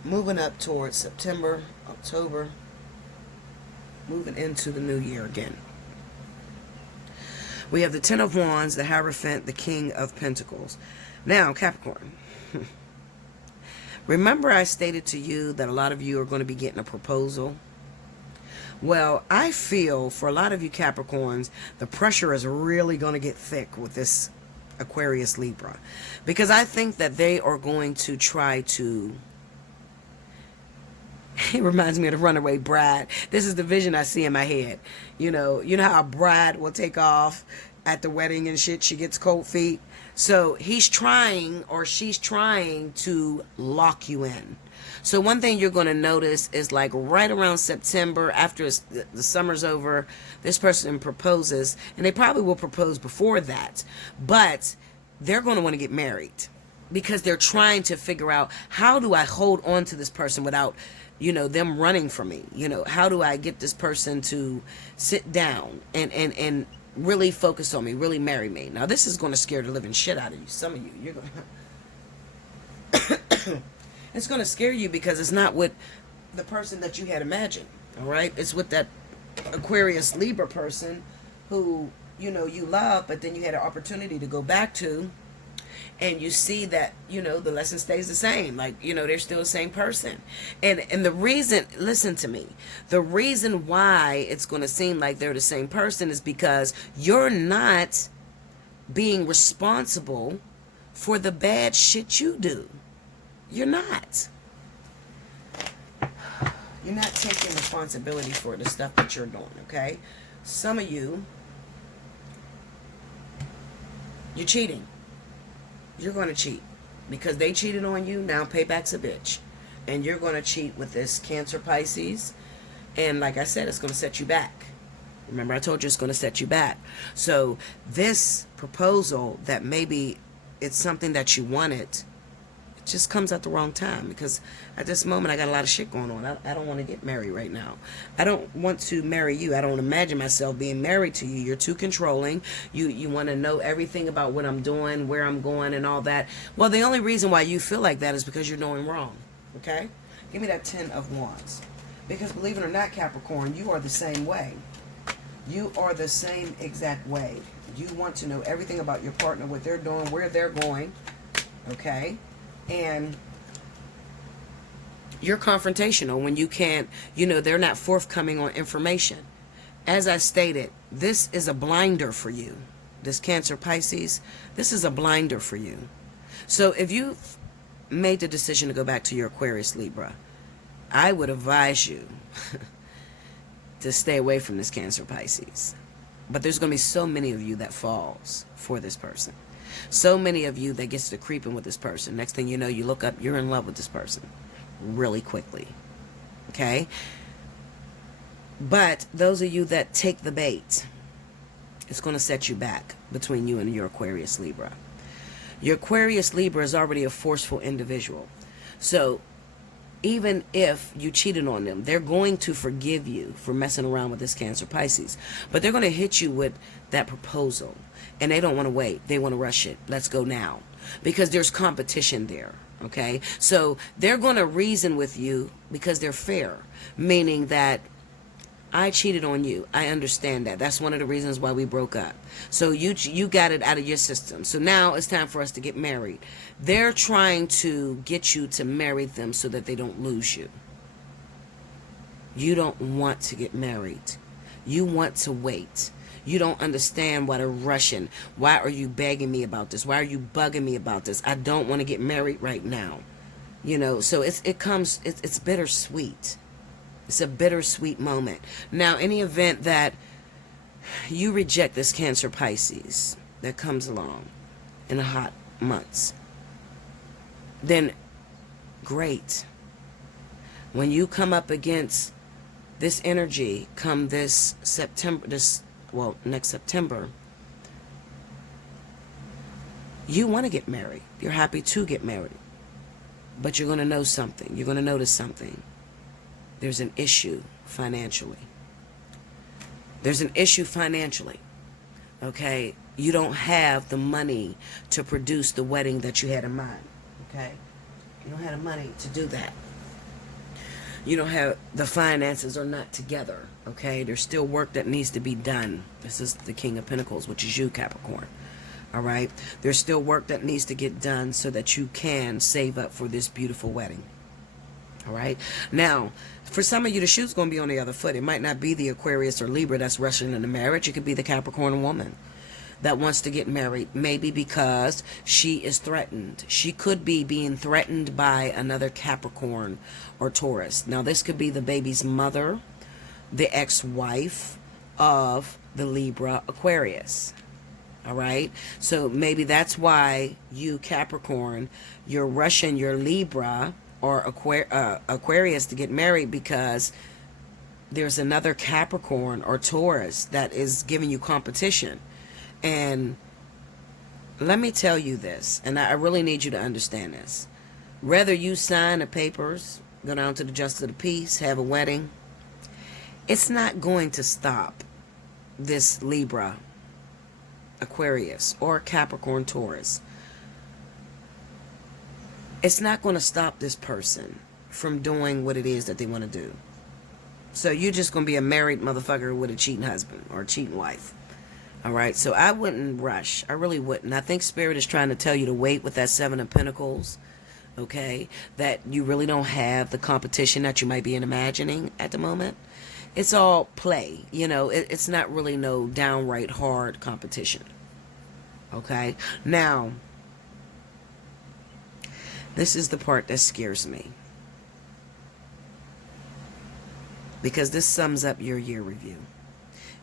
moving up towards September, October, moving into the new year again. We have the Ten of Wands, the Hierophant, the King of Pentacles. Now, Capricorn, remember I stated to you that a lot of you are going to be getting a proposal? Well, I feel for a lot of you Capricorns, the pressure is really going to get thick with this Aquarius Libra. Because I think that they are going to try to... It reminds me of the runaway bride. This is the vision I see in my head. You know how a bride will take off at the wedding and shit. She gets cold feet. So he's trying or she's trying to lock you in. So one thing you're going to notice is like right around September, after the summer's over, this person proposes. And they probably will propose before that. But they're going to want to get married. Because they're trying to figure out, how do I hold on to this person without... them running from me. How do I get this person to sit down and really focus on me, really marry me? Now, this is going to scare the living shit out of you. Some of you, you're going to... It's going to scare you because it's not with the person that you had imagined, all right? It's with that Aquarius Libra person who, you love, but then you had an opportunity to go back to, and you see that, the lesson stays the same. Like, they're still the same person. And the reason, listen to me, the reason why it's going to seem like they're the same person is because you're not being responsible for the bad shit you do. You're not. You're not taking responsibility for the stuff that you're doing, okay? Some of you, you're cheating. You're going to cheat because they cheated on you. Now payback's a bitch. And you're going to cheat with this Cancer Pisces. And like I said, it's going to set you back. Remember, I told you it's going to set you back. So this proposal that maybe it's something that you wanted, it just comes at the wrong time. Because at this moment, I got a lot of shit going on. I don't want to get married right now. I don't want to marry you. I don't imagine myself being married to you. You're too controlling. You want to know everything about what I'm doing, where I'm going, and all that. Well, the only reason why you feel like that is because you're doing wrong. Okay? Give me that 10 of Wands. Because believe it or not, Capricorn, you are the same way. You are the same exact way. You want to know everything about your partner, what they're doing, where they're going. Okay? And you're confrontational when you can't, they're not forthcoming on information. As I stated, this is a blinder for you. This Cancer Pisces, this is a blinder for you. So if you've made the decision to go back to your Aquarius Libra, I would advise you to stay away from this Cancer Pisces. But there's going to be so many of you that falls for this person. So many of you that gets to creeping with this person. Next thing you know, you look up, you're in love with this person really quickly. Okay? But those of you that take the bait, it's going to set you back between you and your Aquarius Libra. Your Aquarius Libra is already a forceful individual. So even if you cheated on them, they're going to forgive you for messing around with this Cancer Pisces. But they're going to hit you with that proposal. And they don't want to wait. They want to rush it. Let's go now. Because there's competition there. Okay? So they're going to reason with you because they're fair. Meaning that I cheated on you. I understand that. That's one of the reasons why we broke up. So you got it out of your system. So now it's time for us to get married. They're trying to get you to marry them so that they don't lose you. You don't want to get married. You want to wait. You don't understand why they're rushing. Why are you begging me about this? Why are you bugging me about this? I don't want to get married right now. You know, so it's bittersweet. It's a bittersweet moment. Now, any event that you reject this Cancer Pisces that comes along in the hot months, then great. When you come up against this energy come this September, next September, you want to get married. You're happy to get married. But you're going to know something. You're going to notice something. There's an issue financially. There's an issue financially. Okay? You don't have the money to produce the wedding that you had in mind. Okay? You don't have the money to do that. You don't have, the finances are not together. Okay? There's still work that needs to be done. This is the King of Pentacles, which is you, Capricorn. All right? There's still work that needs to get done so that you can save up for this beautiful wedding. All right? Now, for some of you, the shoe's going to be on the other foot. It might not be the Aquarius or Libra that's rushing into marriage. It could be the Capricorn woman that wants to get married, maybe because she is threatened. She could be being threatened by another Capricorn or Taurus. Now, this could be the baby's mother, the ex-wife of the Libra Aquarius. All right? So maybe that's why you, Capricorn, you're rushing your Libra or Aquarius to get married, because there's another Capricorn or Taurus that is giving you competition. And let me tell you this, and I really need you to understand this. Whether you sign the papers, go down to the Justice of the Peace, have a wedding, it's not going to stop this Libra, Aquarius, or Capricorn, Taurus. It's not going to stop this person from doing what it is that they want to do. So you're just going to be a married motherfucker with a cheating husband or a cheating wife. All right? So I wouldn't rush. I really wouldn't. I think Spirit is trying to tell you to wait with that Seven of Pentacles. Okay? That you really don't have the competition that you might be imagining at the moment. It's all play. You know, it's not really no downright hard competition. Okay? Now, this is the part that scares me, because this sums up your year review.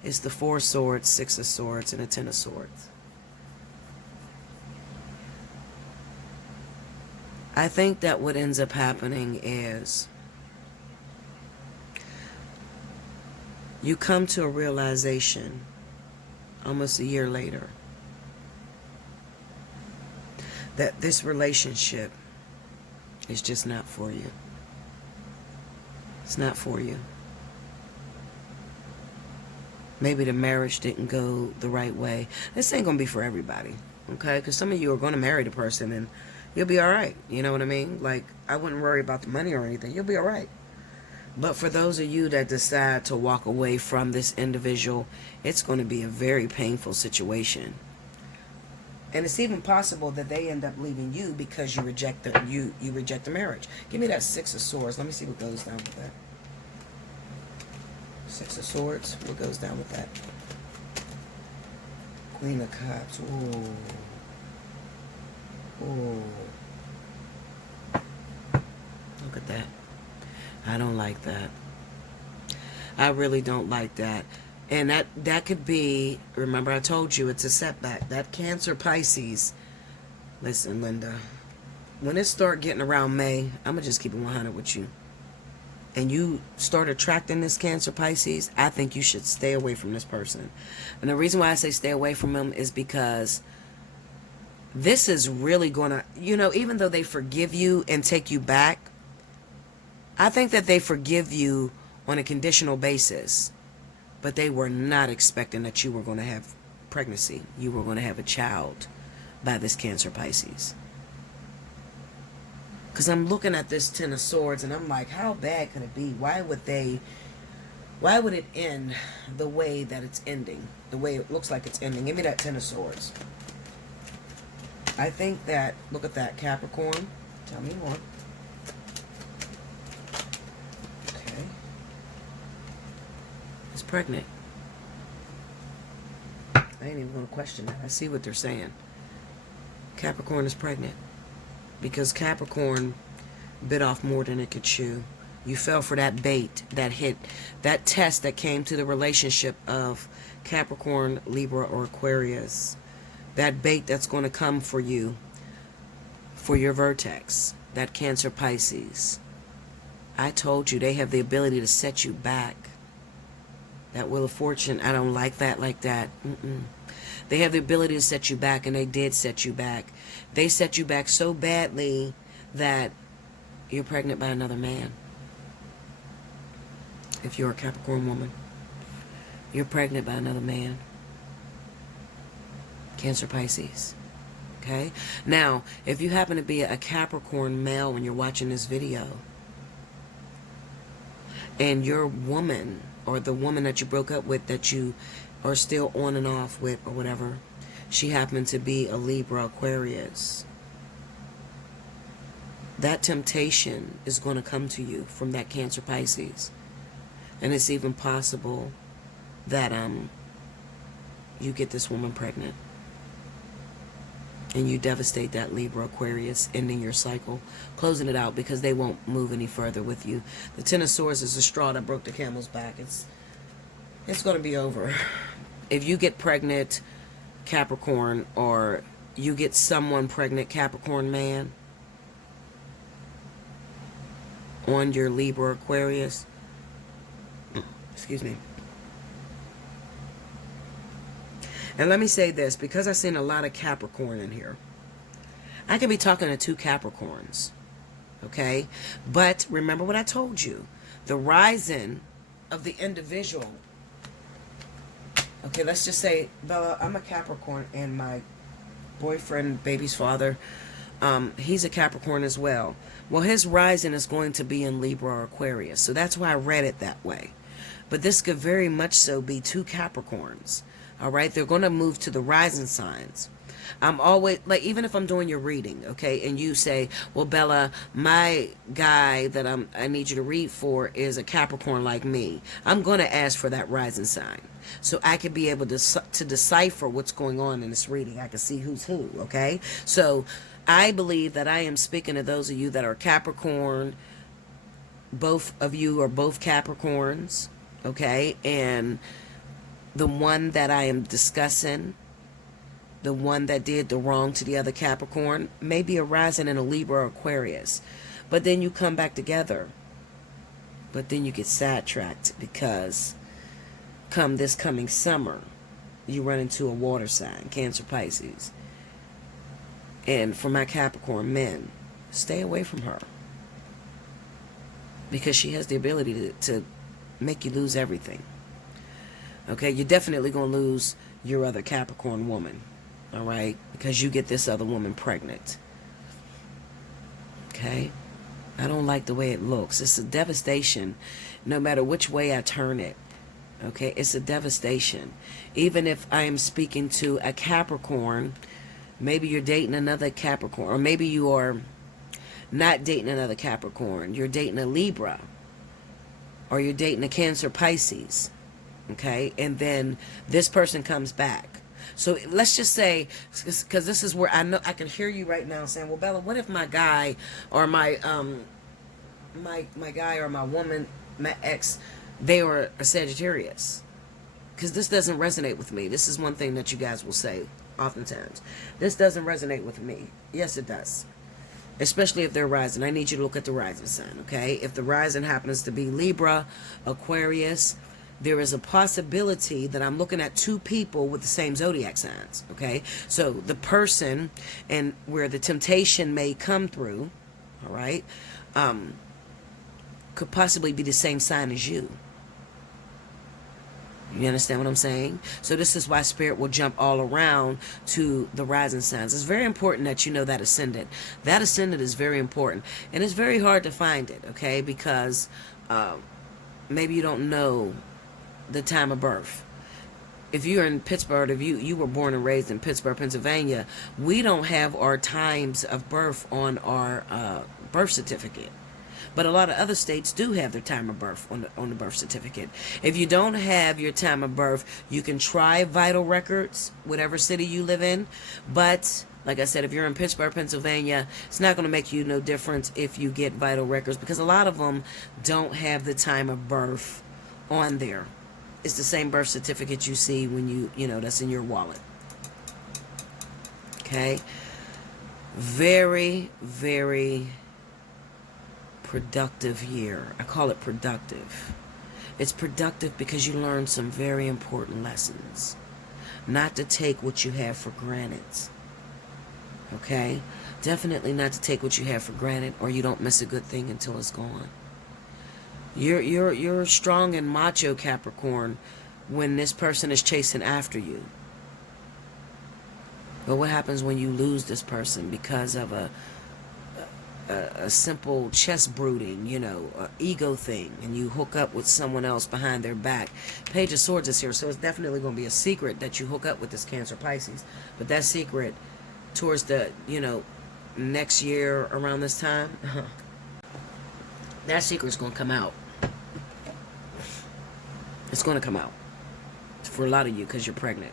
It's the Four of Swords, Six of Swords, and the Ten of Swords. I think that what ends up happening is you come to a realization almost a year later that this relationship is just not for you. It's not for you. Maybe the marriage didn't go the right way. This ain't going to be for everybody, okay? Because some of you are going to marry the person and you'll be all right. You know what I mean? Like, I wouldn't worry about the money or anything. You'll be all right. But for those of you that decide to walk away from this individual, it's going to be a very painful situation. And it's even possible that they end up leaving you because you reject the marriage. Give me that Six of Swords. Let me see what goes down with that. Six of Swords. What goes down with that? Queen of Cups. Ooh. Ooh. Look at that. I don't like that. I really don't like that. And that could be, remember I told you, it's a setback. That Cancer Pisces, listen, Linda, when it start getting around May, I'm going to just keep it 100 with you. and you start attracting this Cancer Pisces, I think you should stay away from this person. And the reason why I say stay away from them is because this is really going to, even though they forgive you and take you back, I think that they forgive you on a conditional basis. But they were not expecting that you were going to have pregnancy. You were going to have a child by this Cancer Pisces. Because I'm looking at this Ten of Swords and I'm like, how bad could it be? Why would it end the way that it's ending? The way it looks like it's ending. Give me that Ten of Swords. I think that, look at that, Capricorn. Tell me more. Okay. It's pregnant. I ain't even going to question that. I see what they're saying. Capricorn is pregnant. Because Capricorn bit off more than it could chew. You fell for that bait, that hit, that test that came to the relationship of Capricorn, Libra, or Aquarius. That bait that's going to come for you, for your vertex, that Cancer Pisces. I told you, they have the ability to set you back. That Wheel of Fortune, I don't like that like that. They have the ability to set you back, and they did set you back. They set you back so badly that you're pregnant by another man. If you're a Capricorn woman, you're pregnant by another man. Cancer Pisces. Okay? Now, if you happen to be a Capricorn male when you're watching this video, and your woman, or the woman that you broke up with, that you are still on and off with, or whatever, she happened to be a Libra, Aquarius, that temptation is going to come to you from that Cancer Pisces. And it's even possible that you get this woman pregnant. And you devastate that Libra, Aquarius, ending your cycle, closing it out, because they won't move any further with you. The Ten of Swords is the straw that broke the camel's back. It's going to be over. If you get pregnant, Capricorn, or you get someone pregnant, Capricorn man, on your Libra, Aquarius, excuse me. And let me say this, because I've seen a lot of Capricorn in here. I could be talking to two Capricorns, okay? But remember what I told you. The rising of the individual. Okay, let's just say, Bella, I'm a Capricorn, and my boyfriend, baby's father, he's a Capricorn as well. Well, his rising is going to be in Libra or Aquarius. So that's why I read it that way. But this could very much so be two Capricorns. All right, they're going to move to the rising signs. I'm always, like, even if I'm doing your reading, okay, and you say, well, Bella, my guy that I need you to read for is a Capricorn like me. I'm going to ask for that rising sign, so I can be able to decipher what's going on in this reading. I can see who's who, okay? So I believe that I am speaking to those of you that are Capricorn. Both of you are both Capricorns, okay? And the one that I am discussing, the one that did the wrong to the other Capricorn, may be a rising in a Libra or Aquarius. But then you come back together. But then you get sidetracked, because come this coming summer, you run into a water sign, Cancer, Pisces. And for my Capricorn men, stay away from her. Because she has the ability to make you lose everything. Okay, you're definitely going to lose your other Capricorn woman. All right? Because you get this other woman pregnant. Okay? I don't like the way it looks. It's a devastation no matter which way I turn it. Okay? It's a devastation. Even if I am speaking to a Capricorn, maybe you're dating another Capricorn. Or maybe you are not dating another Capricorn. You're dating a Libra. Or you're dating a Cancer, Pisces. Okay, and then this person comes back. So let's just say, because this is where I know I can hear you right now saying, well, Bella, what if my guy or my guy or my woman, my ex, they were a Sagittarius? Because this doesn't resonate with me. This is one thing that you guys will say oftentimes. This doesn't resonate with me. Yes, it does. especially if they're rising. I need you to look at the rising sign, okay? If the rising happens to be Libra, Aquarius, there is a possibility that I'm looking at two people with the same zodiac signs, okay? So the person and where the temptation may come through, all right, could possibly be the same sign as you. You understand what I'm saying? So this is why Spirit will jump all around to the rising signs. It's very important that you know that ascendant. That ascendant is very important. And it's very hard to find it, okay? Because maybe you don't know the time of birth. If you're in Pittsburgh, if you were born and raised in Pittsburgh, Pennsylvania, we don't have our times of birth on our birth certificate. But a lot of other states do have their time of birth on the birth certificate. If you don't have your time of birth, you can try vital records, whatever city you live in. But like I said, if you're in Pittsburgh, Pennsylvania, it's not going to make you no difference if you get vital records, because a lot of them don't have the time of birth on there. It's the same birth certificate you see when you know, that's in your wallet. Okay? Very, very productive year. I call it productive. It's productive because you learn some very important lessons. Not to take what you have for granted. Okay? Definitely not to take what you have for granted, or you don't miss a good thing until it's gone. You're strong and macho, Capricorn, when this person is chasing after you. But what happens when you lose this person because of a simple chest brooding, you know, ego thing, and you hook up with someone else behind their back? Page of Swords is here, so it's definitely going to be a secret that you hook up with this Cancer Pisces. But that secret, towards the, you know, next year around this time, that secret's going to come out. It's going to come out for a lot of you, because you're pregnant,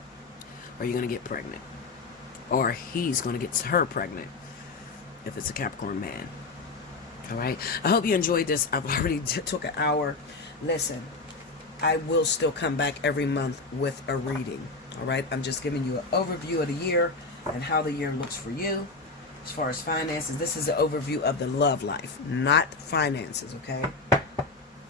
or you're going to get pregnant, or he's going to get her pregnant if it's a Capricorn man. All right, I hope you enjoyed this. I've already took an hour. Listen, I will still come back every month with a reading. All right, I'm just giving you an overview of the year and how the year looks for you. As far as finances, this is an overview of the love life, not finances, okay?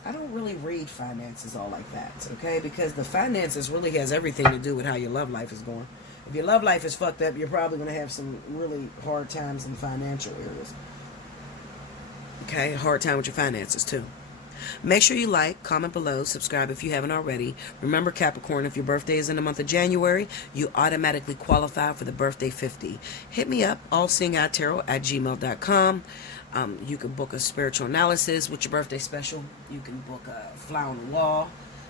I don't really read finances all like that, okay? Because the finances really has everything to do with how your love life is going. If your love life is fucked up, you're probably going to have some really hard times in financial areas. Okay? Hard time with your finances, too. Make sure you like, comment below, subscribe if you haven't already. Remember, Capricorn, if your birthday is in the month of January, you automatically qualify for the birthday 50. Hit me up, allseeingeyetarot@gmail.com. You can book a spiritual analysis with your birthday special. You can book a fly on the wall,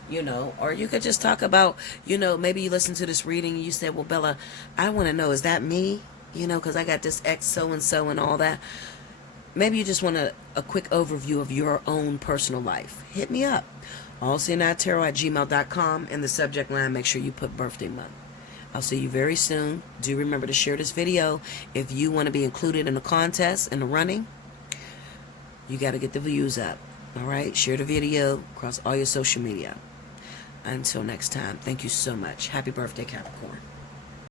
you know, or you could just talk about, you know, maybe you listen to this reading and you said, well, Bella, I want to know, is that me? You know, because I got this ex so-and-so and all that. Maybe you just want a quick overview of your own personal life. Hit me up. Allseeingeyetarot@gmail.com. In the subject line, make sure you put birthday month. I'll see you very soon. Do remember to share this video. If you want to be included in the contest, in the running, you got to get the views up. All right? Share the video across all your social media. Until next time, thank you so much. Happy birthday, Capricorn.